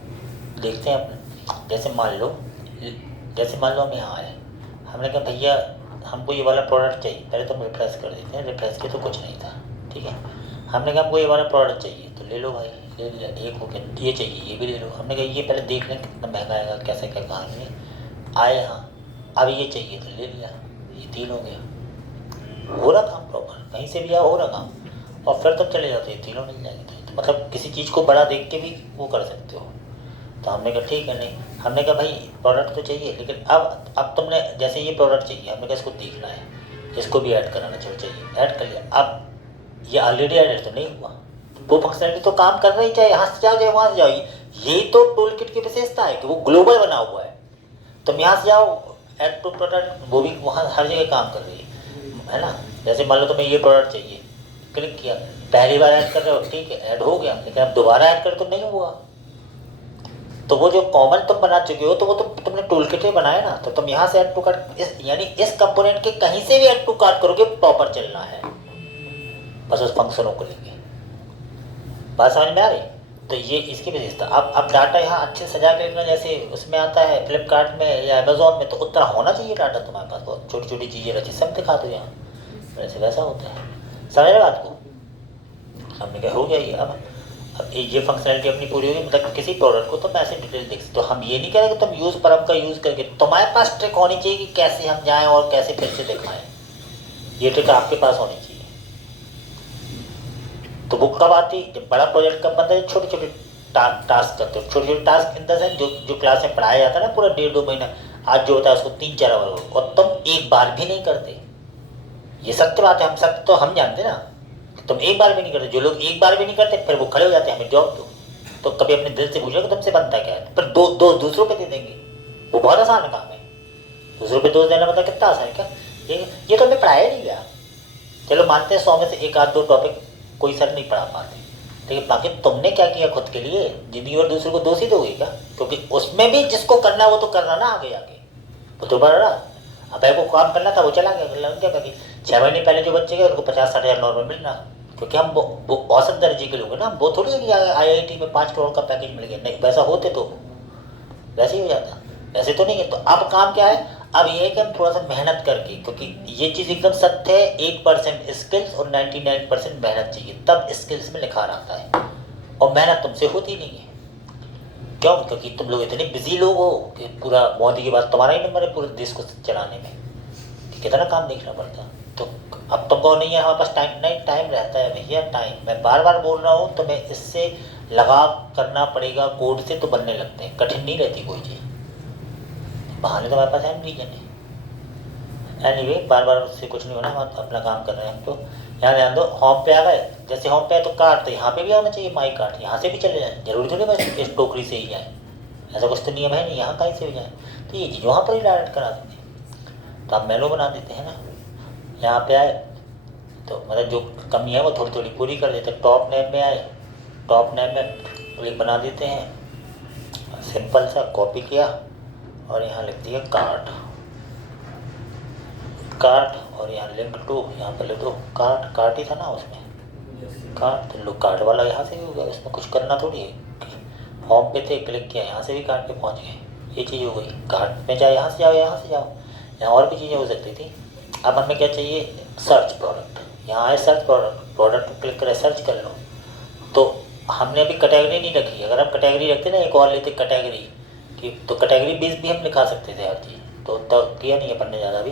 देखते हैं अपन, जैसे मान लो हम यहाँ आए, हमने कहा भैया हमको ये वाला प्रोडक्ट चाहिए, पहले तो हम रिफ्रेश कर देते हैं, रिफ्रेश के तो कुछ नहीं था, ठीक है। हमने कहा हमको ये वाला प्रोडक्ट चाहिए, तो ले लो भाई, ले लिया। एक हो गया, ये चाहिए, ये भी ले लो। हमने कहा ये पहले देख लें कितना महंगा आएगा, कैसे क्या कहानी है, आए यहाँ, अब ये चाहिए तो ले लिया, ये 3 हो गया, हो रहा काम प्रॉपर, कहीं से भी हो रहा काम, और फिर तब चले जाते हैं, 3 मिल जाएंगे। तो मतलब किसी चीज़ को बड़ा देख के भी वो कर सकते हो। तो हमने कहा ठीक है, नहीं हमने कहा भाई प्रोडक्ट तो चाहिए, लेकिन अब तुमने जैसे ये प्रोडक्ट चाहिए, हमने कहा इसको देखना है, इसको भी ऐड कराना चाहिए, ऐड कर लिया। अब ये ऑलरेडी ऐड तो नहीं हुआ, वो फंक्शनलिटी तो काम कर रही, चाहे यहाँ से जाओ चाहे वहाँ से जाओ, यही तो टूल किट की विशेषता है कि वो ग्लोबल बना हुआ है। तुम यहाँ से जाओ ऐड टू प्रोडक्ट, वो भी वहाँ हर जगह काम कर रही है ना। जैसे मान लो तुम्हें ये प्रोडक्ट चाहिए, क्लिक किया, पहली बार ऐड कर रहे हो, ठीक है ऐड हो गया, लेकिन अब दोबारा ऐड कर तो नहीं हुआ। तो वो जो कॉमन तुम बना चुके हो, तो वो तुमने टूल किट में बनाया ना, तो तुम यहाँ से ऐड टू कार्ट, यानी इस कंपोनेंट के कहीं से भी ऐड टू कार्ट करोगे, प्रॉपर चलना है, बस उस फंक्शनों को लेके। बात समझ में आ रही? तो ये इसकी विशेषता। अब डाटा यहाँ अच्छे सजा के रखना, जैसे उसमें आता है फ्लिपकार्ट में या अमेजोन में, तो उतना होना चाहिए डाटा तुम्हारे पास, बहुत छोटी छोटी चीज़ें रखी, सब दिखा दो यहाँ, वैसे वैसा होता है। समझ रहे बात को? हमने क्या हो गया ये। अब ये फंक्शनलिटी अपनी पूरी होगी, मतलब किसी प्रोडक्ट को तुम ऐसे डिटेल देख सकते हो। हम ये नहीं कह रहे कि तुम यूज़ परम का यूज़ करके, तुम्हारे पास ट्रिक होनी चाहिए कि कैसे हम जाएं और कैसे फिर से दिखाएं, ये ट्रिक आपके पास होनी चाहिए। तो वो कब आती, जब बड़ा प्रोजेक्ट कब बनता है, छोटे छोटे टास्क करते हो, छोटे छोटे टास्क इन द सेंस जो क्लास में पढ़ाया जाता है ना पूरा 1.5-2 महीना, आज जो होता है उसको 3-4 आवर, और तुम एक बार भी नहीं करते। ये सत्य बात है, हम सत्य तो हम जानते ना, तुम एक बार भी नहीं करते। जो लोग एक बार भी नहीं करते फिर वो खड़े हो जाते हैं हमें जॉब दो, तो कभी अपने दिल से पूछो कि तुमसे बनता क्या है, पर दूसरों पे दे देंगे, वो बहुत आसान काम है। दूसरों पे दोष देना मतलब कितना आसान है क्या, ये तो हमें पढ़ाया नहीं गया। चलो मानते हैं 100 में से 1-2 टॉपिक कोई सर नहीं पढ़ा पाते, लेकिन बाकी तुमने क्या किया खुद के लिए, जिंदगी भर दूसरों को दोष ही दोगे क्या? क्योंकि उसमें भी जिसको करना है वो तो करना ना, आगे आगे वो तो बढ़ रहा। अब को काम करना था वो चला गया, लग गया बाकी 6 महीने पहले जो बच्चे गए उनको 50-60 हज़ार नॉर्मल मिल रहा, क्योंकि हम वो औसत दर्जे के लोग हैं ना, वो थोड़ी है कि IIT में 5 करोड़ का पैकेज मिल गया, नहीं वैसा होते तो वैसे ही हो जाता, वैसे तो नहीं है। तो अब काम क्या है, अब ये है कि हम थोड़ा सा मेहनत करके, क्योंकि ये चीज़ एकदम सत्य है, 1% स्किल्स और 99% मेहनत चाहिए, तब स्किल्स में निखार आता है, और मेहनत तुमसे होती नहीं है। क्यों? क्योंकि तुम लोग इतने बिजी लोग हो कि पूरा मोदी के बाद तुम्हारा ही नंबर है पूरे देश को चलाने में, कितना काम देखना पड़ता। तो अब तुमको नहीं है हमारे पास टाइम, नहीं टाइम रहता है भैया, टाइम मैं बार बार बोल रहा हूँ, तुम्हें इससे लगाव करना पड़ेगा, कोड से तो बनने लगते हैं, कठिन नहीं रहती कोई चीज़, बहाने तो हमारे पास है रीजन है। एनीवे बार बार उससे कुछ नहीं होना, हम अपना काम कर रहे हैं। हम तो यहाँ ध्यान दो, होम पे आ गए, जैसे होम पे है तो कार्ट, तो यहाँ पे भी आना चाहिए माई कार्ट, यहाँ से भी चले जाए, जरूरी थोड़ी बस इस टोकरी से ही जाए, ऐसा कुछ तो नियम है नहीं, यहाँ कहीं से भी जाए, तो ये चीज़ वहाँ पर ही डायरेक्ट करा देते हैं। तो आप मेनू बना देते हैं ना, यहाँ पे आए तो मतलब जो कमी है वो थोड़ी थोड़ी पूरी कर देते हैं। टॉप नेम में आए, टॉप नेम में क्लिक बना देते हैं, सिंपल सा कॉपी किया और यहाँ लिख दिया कार्ट, और यहाँ लिंक टू, यहाँ पर लिख दो कार्ट ही था ना उसमें, कार्ट, तो लो कार्ट वाला यहाँ से भी हो गया, इसमें कुछ करना थोड़ी है। होम पे थे, क्लिक किया, यहाँ से भी कार्ट पे पहुँच गए, ये चीज़ हो गई। कार्ट में जाए, यहाँ से जाओ, यहाँ से जाओ, यहाँ और भी चीज़ें हो सकती थी। अब हमें क्या चाहिए, सर्च प्रोडक्ट, यहाँ है सर्च प्रोडक्ट को क्लिक करें, सर्च कर लो। तो हमने अभी कैटेगरी नहीं रखी, अगर हम कैटेगरी रखते ना, एक और लेते कैटेगरी की, तो कैटेगरी बेस भी हम लिखा सकते थे हर चीज़, तो किया नहीं अपन ने ज़्यादा भी।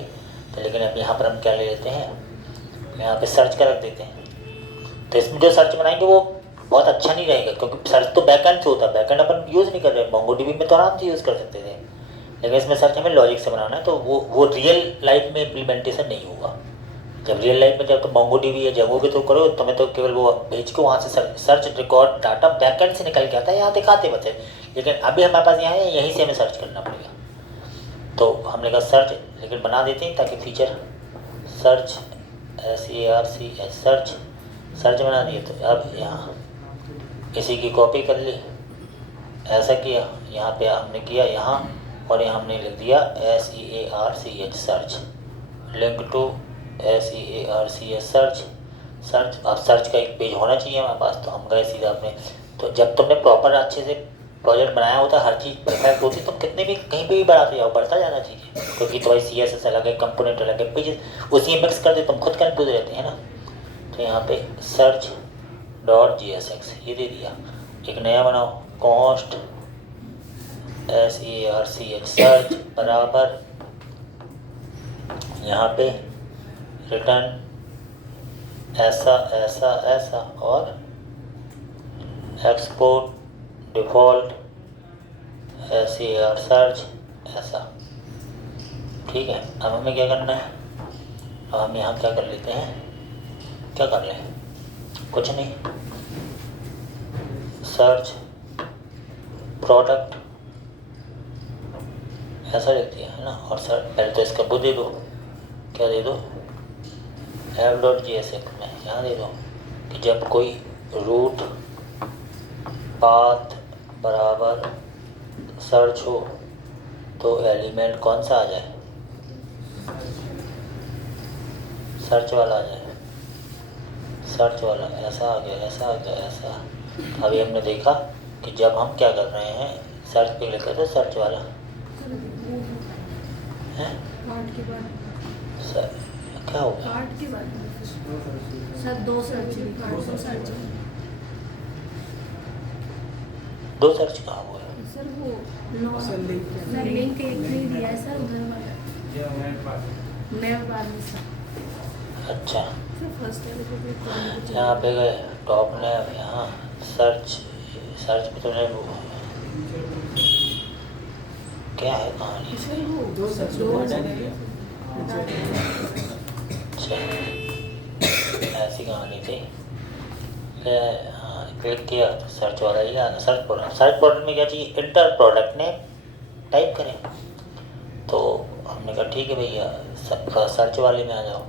तो लेकिन अब यहाँ पर हम क्या ले लेते हैं, यहाँ पे सर्च का रख देते हैं। तो इसमें जो सर्च बनाएंगे वो बहुत अच्छा नहीं रहेगा, क्योंकि सर्च तो बैकएंड से होता है, बैकएंड अपन यूज़ नहीं कर रहे, MongoDB में तो आराम से यूज़ कर सकते थे, लेकिन इसमें सर्च हमें लॉजिक से बनाना है, तो वो रियल लाइफ में इम्प्लीमेंटेशन नहीं होगा, जब रियल लाइफ में जब तुम मोंगो डीबी या जंगो के थ्रू करो तुम्हें तो केवल वो भेज के वहाँ से सर्च रिकॉर्ड डाटा बैकएंड से निकल के आता है, यहाँ दिखाते बस है। लेकिन अभी हमारे पास यहाँ है, यहीं से हमें सर्च करना पड़ेगा। तो हमने कहा सर्च, लेकिन बना देते हैं ताकि फीचर सर्च SERCH सर्च बना दिए। तो अब यहाँ इसी की कॉपी कर ली, ऐसा किया, यहाँ पे हमने किया यहाँ, और यहाँ हमने लिख दिया SEARCH search, link to SEARCH search. अब सर्च का एक पेज होना चाहिए हमारे पास, तो हम गए सीधा अपने। तो जब तुमने प्रॉपर अच्छे से प्रोजेक्ट बनाया होता है, हर चीज़ परफेक्ट होती, तुम कितने भी कहीं पे भी बढ़ाते जाओ, बढ़ता जाना चाहिए, क्योंकि तुम्हारी CSS अलग है, कंपोनेंट अलग है, पेजेस उसी में मिक्स कर दे, तुम खुद कंफ्यूज रहते हैं ना। तो यहाँ पे search.jsx ये दे दिया, एक नया बनाओ, कॉस्ट SEARCH सर्च बराबर यहाँ पे रिटर्न ऐसा ऐसा ऐसा, और एक्सपोर्ट डिफ़ॉल्ट SER सर्च ऐसा। ठीक है, अब हमें क्या करना है, अब हम यहाँ क्या कर लेते हैं, क्या कर लें, कुछ नहीं, सर्च प्रोडक्ट ऐसा लिख दिया है ना। और सर पहले तो इसका वो दे दो, क्या दे दो, app.jsx में यहाँ दे दो कि जब कोई रूट पाथ बराबर सर्च हो तो एलिमेंट कौन सा आ जाए, सर्च वाला आ जाए, सर्च वाला ऐसा आ गया, ऐसा आ गया, ऐसा। अभी हमने देखा कि जब हम क्या कर रहे हैं, सर्च पे लिखा था सर्च वाला है, सर क्या हो गया, कार्ड के बाद सर दो सर्च, दो सर्च कहाँ हुआ है, सर वो सर लिंक एक नहीं दिया है सर, उधर वाला मैं बाद में सर। अच्छा फर्स्ट यहाँ पे गए टॉप ने, यहाँ सर्च पे तुमने क्या है कहानी, अच्छा ऐसी कहानी थी। हाँ क्लिक किया तो सर्च वाला ही आना, सर्च प्रोडक्ट में क्या चाहिए, इंटर प्रोडक्ट ने टाइप करें। तो हमने कहा ठीक है भैया, सर्च वाले में आ जाओ।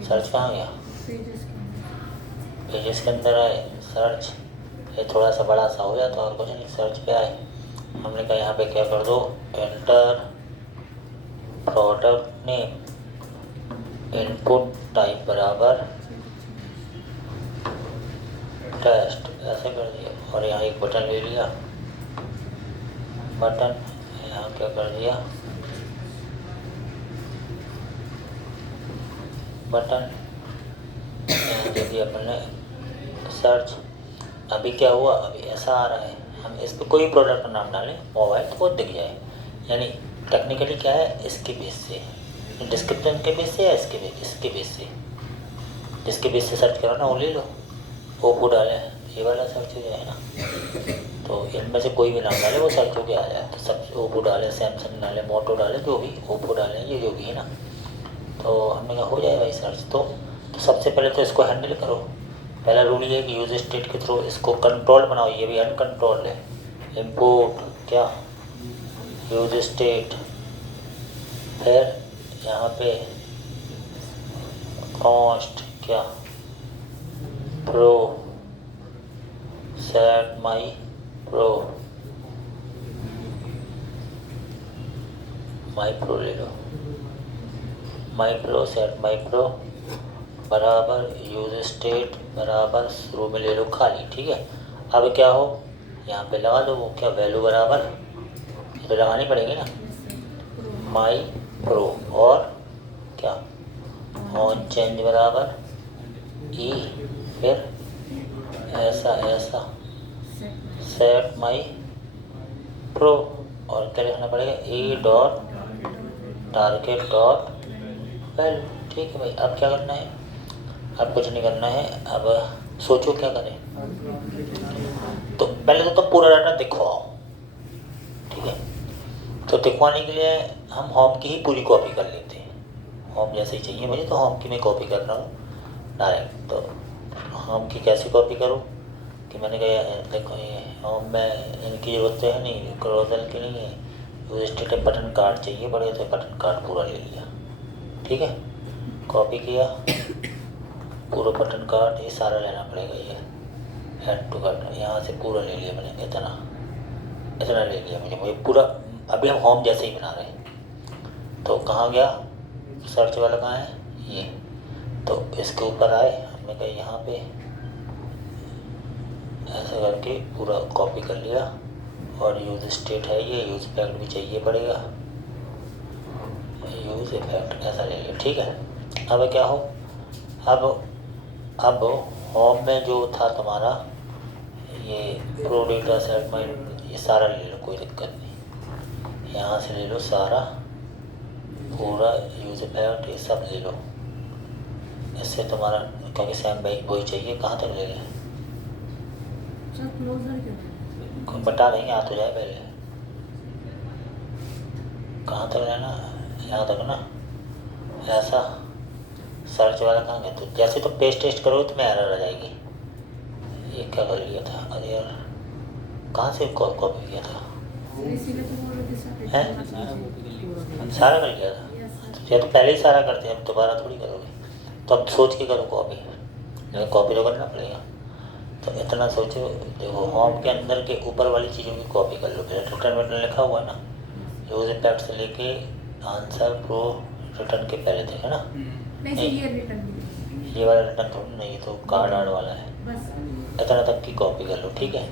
सर्च कहाँ गया, पेजेस के अंदर आए, सर्च ये थोड़ा सा बड़ा सा हो जाता और कुछ नहीं, सर्च पे आए। हमने कहा यहाँ पे क्या कर दो, enter product name, input type बराबर टेस्ट, ऐसे कर दिया। और यहाँ एक बटन ले लिया, बटन यहाँ क्या कर दिया, बटन यहाँ दे दिया अपने सर्च। अभी क्या हुआ, अभी ऐसा आ रहा है, हम इस पर कोई प्रोडक्ट का नाम डालें मोबाइल तो वो दिख जाए। यानी टेक्निकली क्या है, इसके बेस से, डिस्क्रिप्शन के बेस से या इसके बेस से, जिसके बेस से सर्च करो ना वो ले लो, ओप्पो डाले ये वाला सर्च हो जाए ना। तो इनमें से कोई भी नाम डाले वो सर्च हो के आ जाए। तो सब ओप्पो डाले, सैमसंग डाले, मोटो डाले, जो भी ओप्पो डाले, ये जो भी है ना, तो हमने कहा हो जाए भाई सर्च। तो सबसे पहले तो इसको हैंडल करो। पहला रूल ये है कि यूज स्टेट के थ्रू इसको कंट्रोल बनाओ, ये भी अनकंट्रोल्ड है। इम्पोर्ट क्या, यूज स्टेट, फिर यहाँ पे कॉस्ट क्या, प्रो, सेट माई प्रो, माई प्रो ले लो, माई प्रो, सेट माई प्रो बराबर यूज स्टेट बराबर शुरू में ले लो खाली। ठीक है, अब क्या हो, यहाँ पे लगा दो वो क्या, वैल्यू बराबर, ये तो लगानी पड़ेगी ना, माई प्रो, और क्या ऑन चेंज बराबर ई, फिर ऐसा ऐसा सेट माई प्रो, और क्या लिखना पड़ेगा, E dot target dot value. ठीक है भाई, अब क्या करना है, अब कुछ नहीं करना है, अब सोचो क्या करें। तो पहले तो तुम पूरा डाटा दिखवाओ, ठीक है। तो दिखवाने के लिए हम होम की ही पूरी कॉपी कर लेते हैं। होम जैसे ही चाहिए मुझे, तो होम की मैं कॉपी कर रहा हूँ डायरेक्ट। तो होम की कैसे कॉपी करूँ कि मैंने कहा देखो ये होम में इनकी ज़रूरत है नहीं, क्रोजल की नहीं है, यूज स्टेटस बटन कार्ड चाहिए बड़े, तो बटन कार्ड पूरा ले लिया, ठीक है। कॉपी किया पूरा बटन कार्ड, ये सारा लेना पड़ेगा, ये ऐड टू कार्ड यहाँ से पूरा ले लिया मैंने, इतना ले लिया मुझे पूरा। अभी हम होम जैसे ही बना रहे हैं। तो कहाँ गया सर्च वाला, कहाँ है ये, तो इसके ऊपर आए, हमने कहा यहाँ पे ऐसा करके पूरा कॉपी कर लिया। और यूज स्टेट है ये, यूज इफेक्ट भी चाहिए पड़ेगा, यूज इफेक्ट ऐसा ले लिया, ठीक है। अब क्या हो, अब होम में जो था तुम्हारा ये प्रो डेटा सेगमेंट, ये सारा ले लो, कोई दिक्कत नहीं, यहाँ से ले लो सारा पूरा यूज इफेक्ट, ये सब ले लो। इससे तुम्हारा क्योंकि सेम भाई वही चाहिए, कहाँ तक ले लें, बता देंगे, आ तो जाए पहले, कहाँ तक लेना, यहाँ तक ना, ऐसा सर्च वाला कहाँ गया। तो जैसे तो पेस्ट टेस्ट करोगे तो मैं एरर आ जाएगी। ये क्या कर लिया था, अरे यार कहाँ से कॉपी किया था, हैं सारा कर लिया था। या तो पहले ही सारा करते हैं, अब दोबारा थोड़ी करोगे, तो अब सोच के करो कॉपी, लेकिन कॉपी तो करना पड़ेगा। तो इतना सोचो, देखो होम के अंदर के ऊपर वाली चीज़ों की कॉपी कर लो। फिर रिटर्न बटन लिखा हुआ है ना, यूज इम्पैक्ट से लेके आंसर प्रो रिटर्न के पहले थे, है ना, नहीं ये वाला रिटर्न थोड़ा नहीं, तो कार्ड आर्ड वाला है, बस इतना तक की कॉपी कर लो, ठीक है।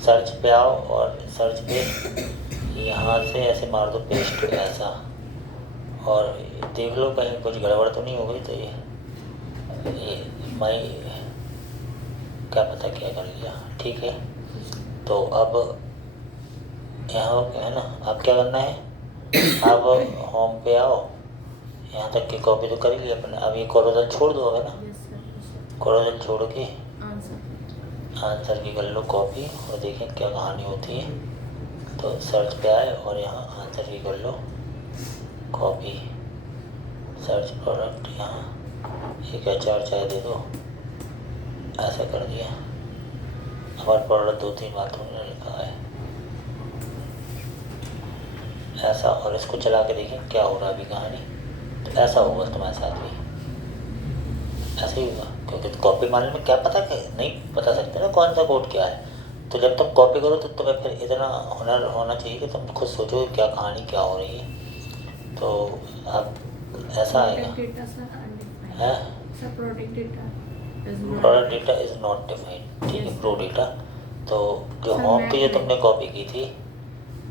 सर्च पे आओ और सर्च पे यहाँ से ऐसे मार दो पेस्ट ऐसा, और देख लो कहीं कुछ गड़बड़ तो नहीं हो गई। तो ये मैं क्या पता क्या कर लिया, ठीक है। तो अब यहाँ है ना, अब क्या करना है, अब होम पे आओ, यहाँ तक की कॉपी तो कर ही लिया अपने। अब ये कोरोजल छोड़ दो, है ना, कोरोजल छोड़ के आंसर की कर लो कॉपी, और देखें क्या कहानी होती है। तो सर्च पे आए और यहाँ आंसर की कर लो कॉपी, सर्च प्रोडक्ट, यहाँ एक HR चाय दे दो, ऐसा कर दिया। हमारे प्रोडक्ट 2-3 बार तो लिखा है ऐसा, और इसको चला के देखें क्या हो रहा है अभी कहानी। तो ऐसा होगा तुम्हारे साथ भी, ऐसे ही होगा, क्योंकि कॉपी मारने में क्या पता कि नहीं बता सकते ना कौन सा कोड क्या है। तो जब तुम कॉपी करो तो तुम्हें फिर इतना हुनर होना चाहिए कि तुम खुद सोचो क्या कहानी क्या हो रही है। तो अब ऐसा आएगा है, product data is not defined, ठीक है, प्रो डेटा। तो जो होम की जो तुमने कॉपी की थी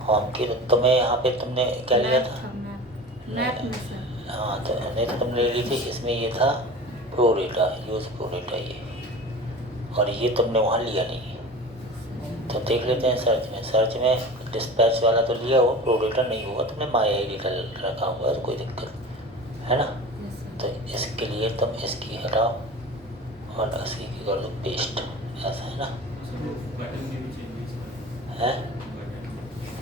होम की, तो तुम्हें यहाँ पे तुमने क्या लिया था, हाँ, तो नहीं तो तुमने ले ली थी, इसमें ये था pro data, use pro data ये, और ये तुमने वहाँ लिया नहीं है। तो देख लेते हैं सर्च में डिस्पैच वाला तो लिया हुआ, प्रो डेटा नहीं होगा, तुमने माई आई डेटा रखा हुआ है, तो कोई दिक्कत है ना। तो इसके लिए तुम इसकी हटाओ और इसकी की कर दो पेस्ट, ऐसा है ना, है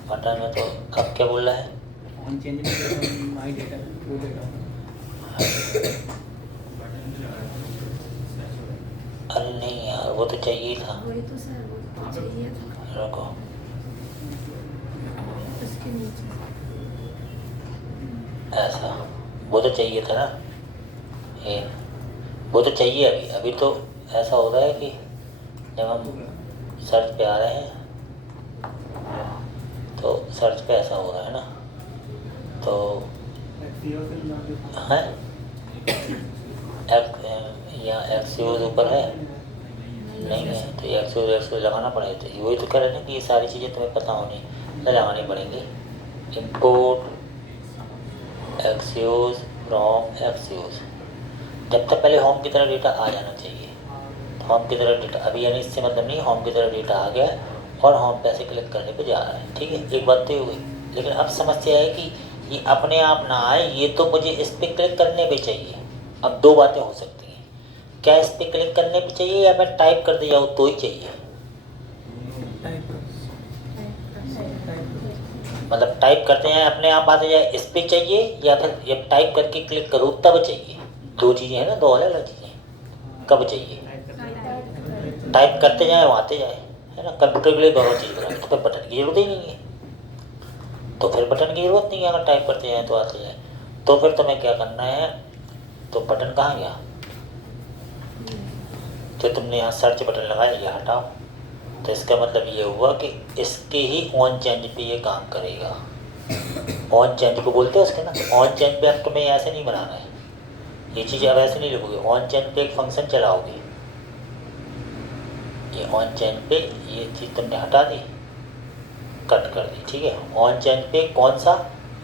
बटन में। तो अब क्या बोल रहा है, अरे नहीं यार वो तो चाहिए था, वही तो सर, वो तो चाहिए था, रुको, उसके नीचे ऐसा वो तो चाहिए था ना, ये वो तो चाहिए। अभी तो ऐसा हो रहा है कि जब हम सर्च पे आ रहे हैं तो सर्च पे ऐसा हो रहा है ना, तो है यहाँ एक्सयूज ऊपर है नहीं है, तो एक्सयूज लगाना पड़ेगा। तो वही तो कह रहे हैं कि ये सारी चीज़ें तुम्हें पता होनी लगानी पड़ेंगी। इंपोर्ट एक्सयूज फ्रॉम एक्सयूज, जब तक पहले होम की तरह डेटा आ जाना चाहिए। तो होम की तरह डेटा अभी, यानी इससे मतलब नहीं होम की तरह डेटा आ गया और होम पे ऐसे क्लिक करने पे जा रहा है, ठीक है, एक बात तो हो गई। लेकिन अब समस्या है कि ये अपने आप ना आए, ये तो मुझे इस पर क्लिक करने पे चाहिए। अब दो बातें हो सकती हैं, क्या इस पर क्लिक करने पे चाहिए या मैं टाइप करते जाऊँ तो ही चाहिए। मतलब टाइप करते हैं अपने आप आते जाए, इस पे चाहिए या फिर जब टाइप करके क्लिक करो तब चाहिए? दो चीज़ें हैं ना, दो अलग अलग चीज़ें। कब चाहिए? टाइप करते जाए वो आते जाए, है ना। कंप्यूटर के लिए दोनों चीज़ बनाई, तो फिर बटन की जरूरत ही नहीं है। तो फिर बटन की जरूरत नहीं है, अगर टाइप करते जाए तो आते जाए। तो फिर तुम्हें क्या करना है, तो बटन कहाँ गया जो तुमने यहाँ सर्च बटन लगाया, ये हटाओ। तो इसका मतलब ये हुआ कि इसके ही ऑन चेंज पे ये काम करेगा। ऑन चेंज को बोलते हैं उसके ना, ऑन चेंज पे अब तुम्हें ऐसे नहीं बनाना है, ये चीज़ अब ऐसे नहीं लिखोगे। ऑन चेंज पे एक फंक्शन चलाओगे, ये ऑन चेंज पे ये चीज़ तुमने हटा दी, कट कर दी, ठीक है। ऑन चेंज पे कौन सा,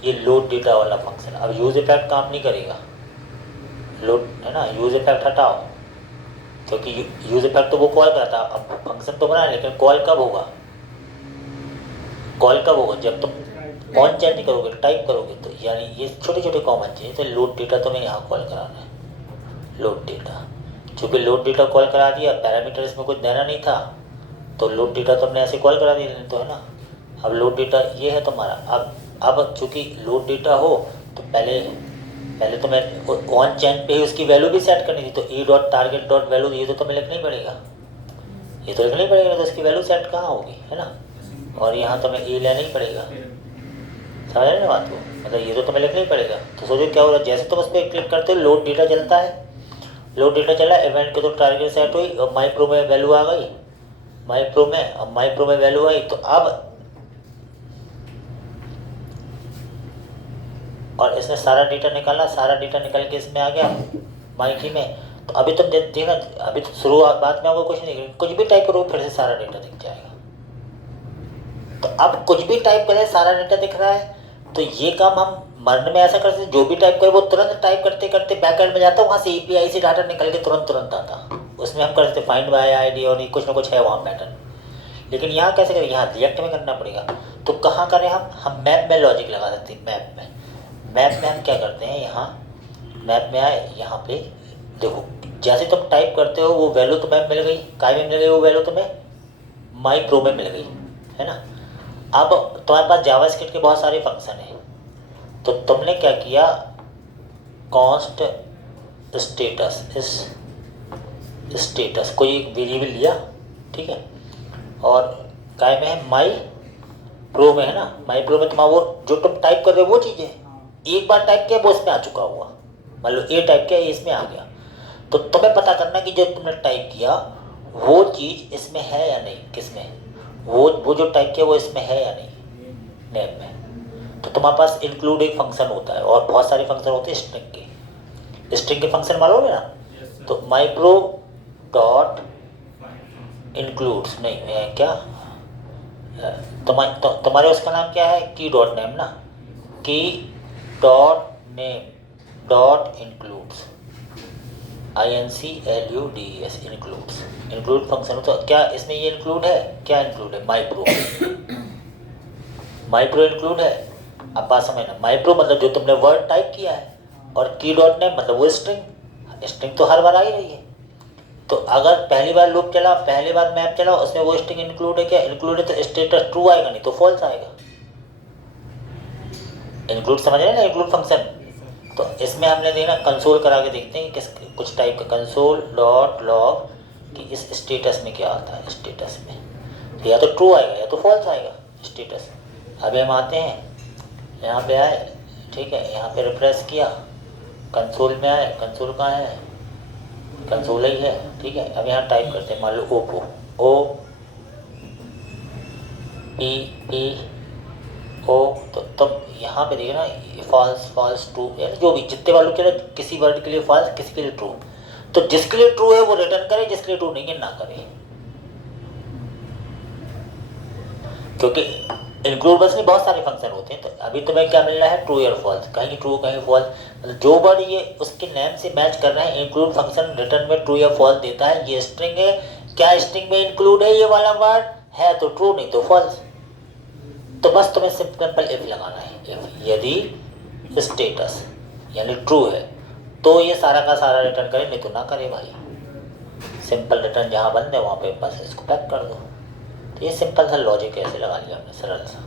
ये लोड डेटा वाला फंक्शन। अब यूज इफेक्ट काम नहीं करेगा, लोड है ना, यूज इफेक्ट हटाओ, क्योंकि यूज इफेक्ट तो वो कॉल करता है। अब फंक्शन तो बना, लेकिन कॉल कब होगा, कॉल कब होगा जब तुम ऑन चेंज करोगे, टाइप करोगे। तो यानी ये छोटे छोटे कॉमन चीज़। तो लोड डेटा तुम्हें यहाँ कॉल कराना है, लोड डेटा। चूँकि लोड डेटा कॉल करा दिया, पैरामीटर इसमें कुछ देना नहीं था, तो लोड डेटा तुमने ऐसे कॉल करा दिया, तो है ना। अब लोड डेटा ये है तुम्हारा। अब चूँकि लोड डेटा हो तो पहले तुम्हें ऑन चेंज पे ही उसकी वैल्यू भी सेट करनी थी। तो E dot target dot value, ये तो तुम्हें लिखना ही पड़ेगा, ये तो लिखना ही पड़ेगा। तो उसकी वैल्यू सेट कहाँ होगी, है ना। और यहाँ तुम्हें ई लेना ही पड़ेगा, समझ रहे ना बात को। मतलब ये तो तुम्हें लिखना ही पड़ेगा। तो सोचो क्या हो रहा है, जैसे तुम उस पर क्लिक करते हो लोड डेटा चलता है, लोड डेटा चला, इवेंट के तो टारगेट सेट हुई और माई प्रो में वैल्यू आ गई, माई प्रो में। अब माई प्रो में वैल्यू आई तो अब, और इसने सारा डेटा निकाला, सारा डेटा निकल के इसमें आ गया माई की में। तो अभी तुम देखना, अभी तो शुरुआत में आपको कुछ नहीं, कुछ भी टाइप करो फिर से सारा डेटा दिख जाएगा। तो अब कुछ भी टाइप करें सारा डेटा दिख रहा है। तो ये काम हम मरने में ऐसा करते, जो भी टाइप करे वो तुरंत टाइप करते करते बैकएंड में जाता, वहाँ से एपीआई से डाटा निकल के तुरंत आता। उसमें हम करते फाइंड बाय आईडी और कुछ ना कुछ है वहाँ पैटर्न। लेकिन यहाँ कैसे करें, यहाँ रिएक्ट में करना पड़ेगा। तो कहाँ करें हम मैप में लॉजिक लगा सकते हैं। मैप में हम क्या करते हैं, यहाँ मैप में आए, यहाँ पे देखो, जैसे तुम टाइप करते हो वो वैल्यू तुम्हें मिल गई, काय में मिल गई वो वैल्यू तुम्हें, माई प्रो में मिल गई, है ना। अब तुम्हारे पास जावास्क्रिप्ट के बहुत सारे फंक्शन हैं। तो तुमने क्या किया, कॉन्स्ट स्टेटस, इस स्टेटस कोई एक वेरिएबल लिया, ठीक है। और काय में है, माई प्रो में, है ना। माई प्रो में तुम्हारा वो जो तुम टाइप कर रहे हो वो चीज़ है, एक बार टाइप किया वो इसमें आ चुका हुआ, मान लो ए टाइप किया, इसमें आ गया। तो तुम्हें पता करना कि जो तुमने टाइप किया वो चीज़ इसमें है या नहीं, किसमें, वो जो टाइप किया वो इसमें है या नहीं, नेम में। तो तुम्हारे पास इंक्लूड एक फंक्शन होता है, और बहुत सारे फंक्शन होते हैं स्ट्रिंग के फंक्शन मालूम है ना। तो माई प्रो डॉट इंक्लूड्स, नहीं क्या तुम्हारे उसका नाम क्या है, की डॉट नेम ना, की dot name dot includes, INCLUDES, include function. तो क्या इसमें ये इंक्लूड है, क्या इंक्लूड है, माई प्रो इंक्लूड है। अब बात समझना, माई प्रो मतलब जो तुमने वर्ड टाइप किया है, और की डॉट नेम मतलब वो स्ट्रिंग तो हर बार आ ही रही है। तो अगर पहली बार लूप चला, पहली बार मैप चला, उसमें वो स्ट्रिंग इंक्लूड है, क्या इंक्लूड है, तो स्टेटस ट्रू आएगा, नहीं तो फॉल्स आएगा। इंक्लूड समझ रहे हैं ना, इंक्लूड फंक्शन। तो इसमें हमने देखना, कंसोल करा के देखते हैं कि कुछ टाइप का कंसोल डॉट लॉग कि इस स्टेटस में क्या आता है। स्टेटस में तो या तो ट्रू आएगा या तो फॉल्स आएगा स्टेटस। अभी हम आते हैं, यहाँ पे आए, ठीक है, यहाँ पे रिफ्रेश किया, कंसोल में आए, कंसोल कहाँ है, कंसोल ही है, ठीक है। अब यहाँ टाइप करते हैं, मान लो ओप्पो, OPPO। तो तब यहाँ पे देखिए ना, फॉल्स ट्रू, यानी जो भी जितने वालों के लिए, किसी वर्ड के लिए फॉल्स, किसी के लिए ट्रू। तो जिसके लिए ट्रू है वो रिटर्न करे, जिसके लिए ट्रू नहीं है ना करे। क्योंकि इंक्लूड बस में बहुत सारे फंक्शन होते हैं। तो अभी तुम्हें क्या मिल रहा है, ट्रू या फॉल्स, कहीं ट्रू कहीं फॉल्स। मतलब जो वर्ड ये उसके नेम से मैच कर रहा है, इंक्लूड फंक्शन रिटर्न में ट्रू या फॉल्स देता है। ये स्ट्रिंग है, क्या स्ट्रिंग में इंक्लूड है ये वाला वर्ड है तो ट्रू, नहीं तो फॉल्स। तो बस तुम्हें सिंपल इफ लगाना है। इफ यदि स्टेटस यानी ट्रू है तो ये सारा का सारा रिटर्न करे, नहीं तो ना करे भाई। सिंपल रिटर्न जहाँ बंद है वहाँ पे बस इसको पैक कर दो। तो ये सिंपल सा लॉजिक ऐसे लगा लिया हमने, सरल सा।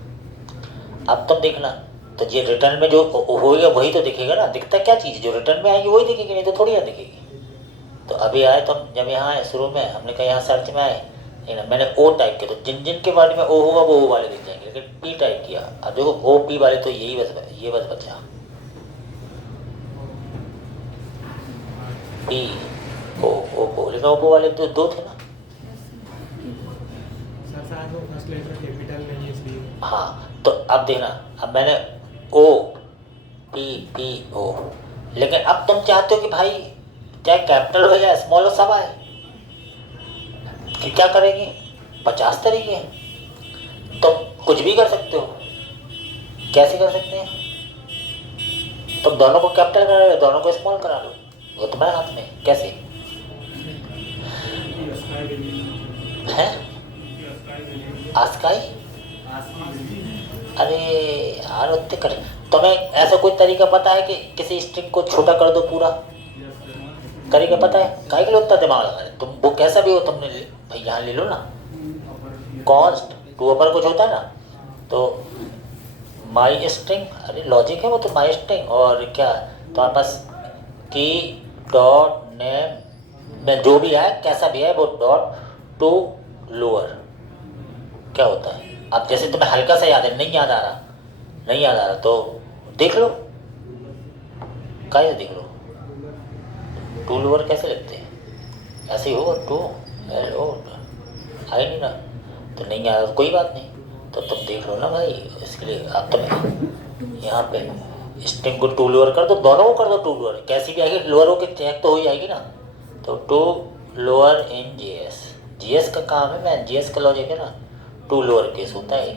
अब तुम देखना, तो ये रिटर्न में जो होएगा वही तो दिखेगा ना। दिखता क्या चीज़, जो रिटर्न में आएगी वही दिखेगी, नहीं तो थोड़ी ना दिखेगी। तो अभी आए तुम, जब यहाँ आए शुरू में हमने कहा यहाँ सर्च में आए, है ना, मैंने ओ टाइप किया तो जिन जिन के वर्ड में ओ होगा वो ओ वाले दिख जाएंगे, लेकिन पी टाइप किया, अब देखो ओ पी वाले तो यही बस, ये बस बचा पी ओ, लेकिन ओप्पो वाले तो दो थे ना। सर शायद वो फर्स्ट लेटर कैपिटल नहीं है इसलिए। हाँ, तो अब देखना, अब मैंने ओ पी ओ, लेकिन अब तुम चाहते हो कि भाई चाहे कैपिटल हो या स्मॉल हो सब आए, कि क्या करेंगे, 50 तरीके हैं। तुम कुछ भी कर सकते हो। कैसे कर सकते हैं, तुम दोनों को कैपिटल करा लो, दोनों को स्मॉल करा लो, वो तुम्हारे हाथ में। कैसे है, आस्काई, अरे यार उतने कर, तुम्हें ऐसा कोई तरीका पता है कि किसी स्ट्रिंग को छोटा कर दो पूरा, तरीका पता है? काहे के लिए उतना दिमाग लगा रहे तुम, वो कैसा भी हो तुमने भाई यहाँ ले लो ना, कॉन्स्ट टू अपर कुछ होता है ना, तो माई स्ट्रिंग, अरे लॉजिक है वो तो, माई स्ट्रिंग और क्या तुम्हारे पास की डॉट नेम में जो भी है कैसा भी है वो डॉट टू लोअर क्या होता है। अब जैसे तुम्हें हल्का सा याद है, नहीं याद आ रहा तो देख लो, कैसे देख लो, टू लोअर कैसे लिखते हैं, ऐसे ही होगा, टू एल ओ, है नहीं ना, तो नहीं आ रहा तो कोई बात नहीं, तो तुम देख लो ना भाई। इसके लिए अब तुम यहाँ पे स्ट्रिंग को टू लोअर कर दो, दोनों को कर दो टू लोअर, कैसी भी आएगी लोअर हो के चेक तो हो जाएगी ना। तो टू लोअर इन जीएस का काम है, मैं जीएस का लॉजिक है ना, टू लोअर केस होता है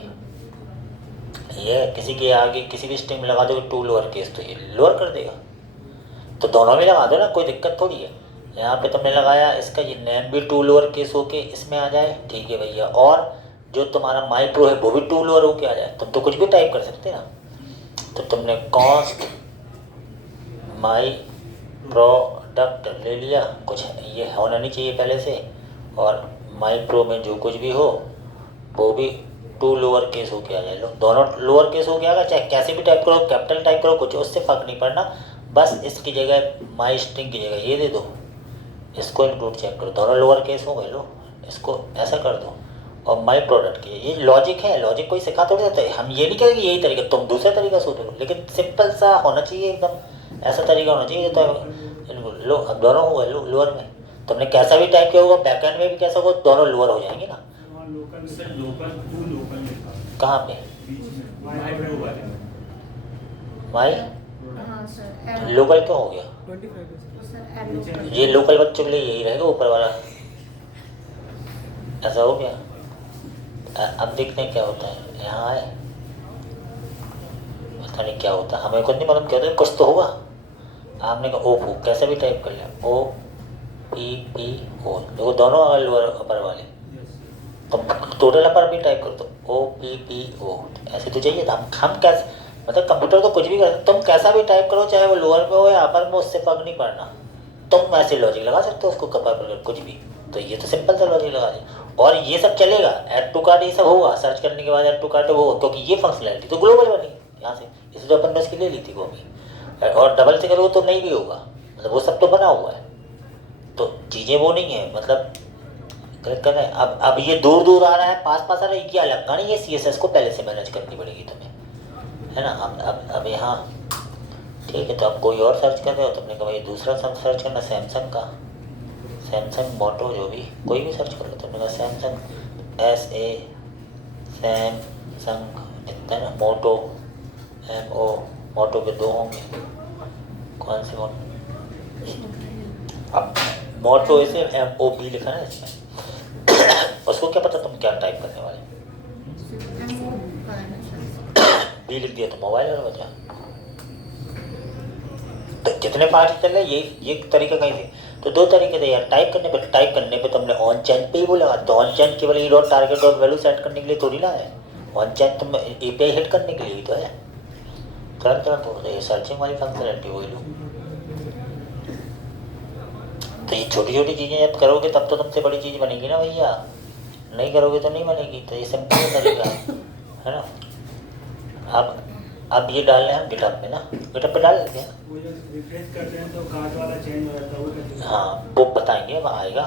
ये, किसी के आगे किसी भी स्ट्रिंग में लगा दोगे टू लोअर केस तो ये लोअर कर देगा, तो दोनों में लगा दो ना, कोई दिक्कत थोड़ी है। यहाँ पे तुमने लगाया, इसका ये नेम भी टू लोअर केस होके इसमें आ जाए, ठीक है भैया, और जो तुम्हारा माई प्रो है वो भी टू लोअर होके आ जाए, तुम तो कुछ भी टाइप कर सकते हैं ना। तो तुमने कॉन्स्ट माई प्रोडक्ट ले लिया, कुछ ये होना नहीं चाहिए पहले से, और माई प्रो में जो कुछ भी हो वो भी टू लोअर केस होके आ जाए, लो दोनों लोअर केस हो गया, चाहे कैसे भी टाइप करो, कैपिटल टाइप करो, कुछ उससे फ़र्क नहीं पड़ना, बस इसकी जगह माई स्ट्रिंग की जगह ये दे दो, इसको इंक्लूड चेक करो, दोनों लोअर केस हो गए, लो इसको ऐसा कर दो, और माई प्रोडक्ट की ये लॉजिक है, लॉजिक कोई सिखा थोड़ी देता है, हम ये नहीं कहेंगे यही तरीका, तुम दूसरा तरीका सोच लो, लेकिन सिंपल सा होना चाहिए एकदम, ऐसा तरीका होना चाहिए। तो लो अब दोनों हो गए लोअर में, तुमने कैसा भी टाइप किया होगा, बैकएंड में भी कैसा होगा, दोनों लोअर हो जाएंगे ना। कहाँ पे माई लोकल क्यों हो गया, ये लोकल बच्चों के लिए यही रहेगा ऊपर वाला, ऐसा हो गया। अब देखते हैं क्या होता है, यहाँ आए, पता नहीं क्या होता, हमें खुद नहीं मालूम क्या होता है, कुछ तो होगा। आपने कहा ओपो, कैसे भी टाइप कर लिया, ओ पी ओ, देखो दोनों अगर लोअर अपर वाले, तो टोटल अपर भी टाइप कर दो, ओ पी ओ, ऐसे तो चाहिए था। हम कैसे, मतलब कंप्यूटर तो कुछ भी कर, तुम कैसा भी टाइप करो, चाहे वो लोअर में हो या अपर में, उससे फर्क नहीं पड़ना, तुम ऐसे लॉजिक लगा सकते हो उसको कपर पर कुछ भी। तो ये तो सिंपल सा लॉजिक लगा दें, और ये सब चलेगा, ऐड टू कार्ट ये सब होगा, सर्च करने के बाद ऐड टू कार्ट होगा, क्योंकि ये फंक्शनैलिटी तो ग्लोबल बनी यहाँ से, इसलिए तो अपन ने इसकी ले ली थी कॉपी, और डबल से करोगे तो नहीं भी होगा, मतलब वो सब तो बना हुआ है, तो चीज़ें वो नहीं है, मतलब क्लिक कर रहे हैं। अब ये दूर दूर आ रहा है, पास पास आ रहा है, ये अलग कहानी, ये CSS को पहले से मैनेज करनी पड़ेगी तुम्हें, है ना। अब यहाँ ठीक है, तो अब कोई और सर्च कर रहे हो, तुमने कहा भाई दूसरा सर्च करना, सैमसंग का, सैमसंग मोटो जो भी कोई भी सर्च कर लो, तुमने कहा सैमसंग सैमसंग इतना ना, मोटो MO, मोटो के दो होंगे, कौन से मोटो, अब मोटो इसे MOB लिखा ना इसमें, उसको क्या पता तुम क्या टाइप करने वाले, बी लिख दिया तो मोबाइल और बचा। तो जितने पार्ट चल रहे ये तरीका कहीं से, तो दो तरीके थे यार, टाइप करने पे तुमने ऑन चेंज पे ही वो लगा, तो ऑन चेंज केवल dot target dot value set करने के लिए थोड़ी ना है, ऑन चेंज तुम API हिट करने के लिए ही तो है, तुरंत हो ये सर्चिंग वाली फंक्शनलिटी वही लो। तो ये छोटी छोटी चीज़ें जब करोगे तब तो तुमसे बड़ी चीज़ बनेगी ना भैया, नहीं करोगे तो नहीं बनेगी, तो ये सिंपल तरीका है ना। अब ये डालना है गिटहब पे ना, गिटहब पे डाल देंगे। वो जो रिफ्रेश करते हैं तो कार्ड वाला चेंज हो जाता है वो कैसे? हाँ वो बताएंगे, अब आएगा।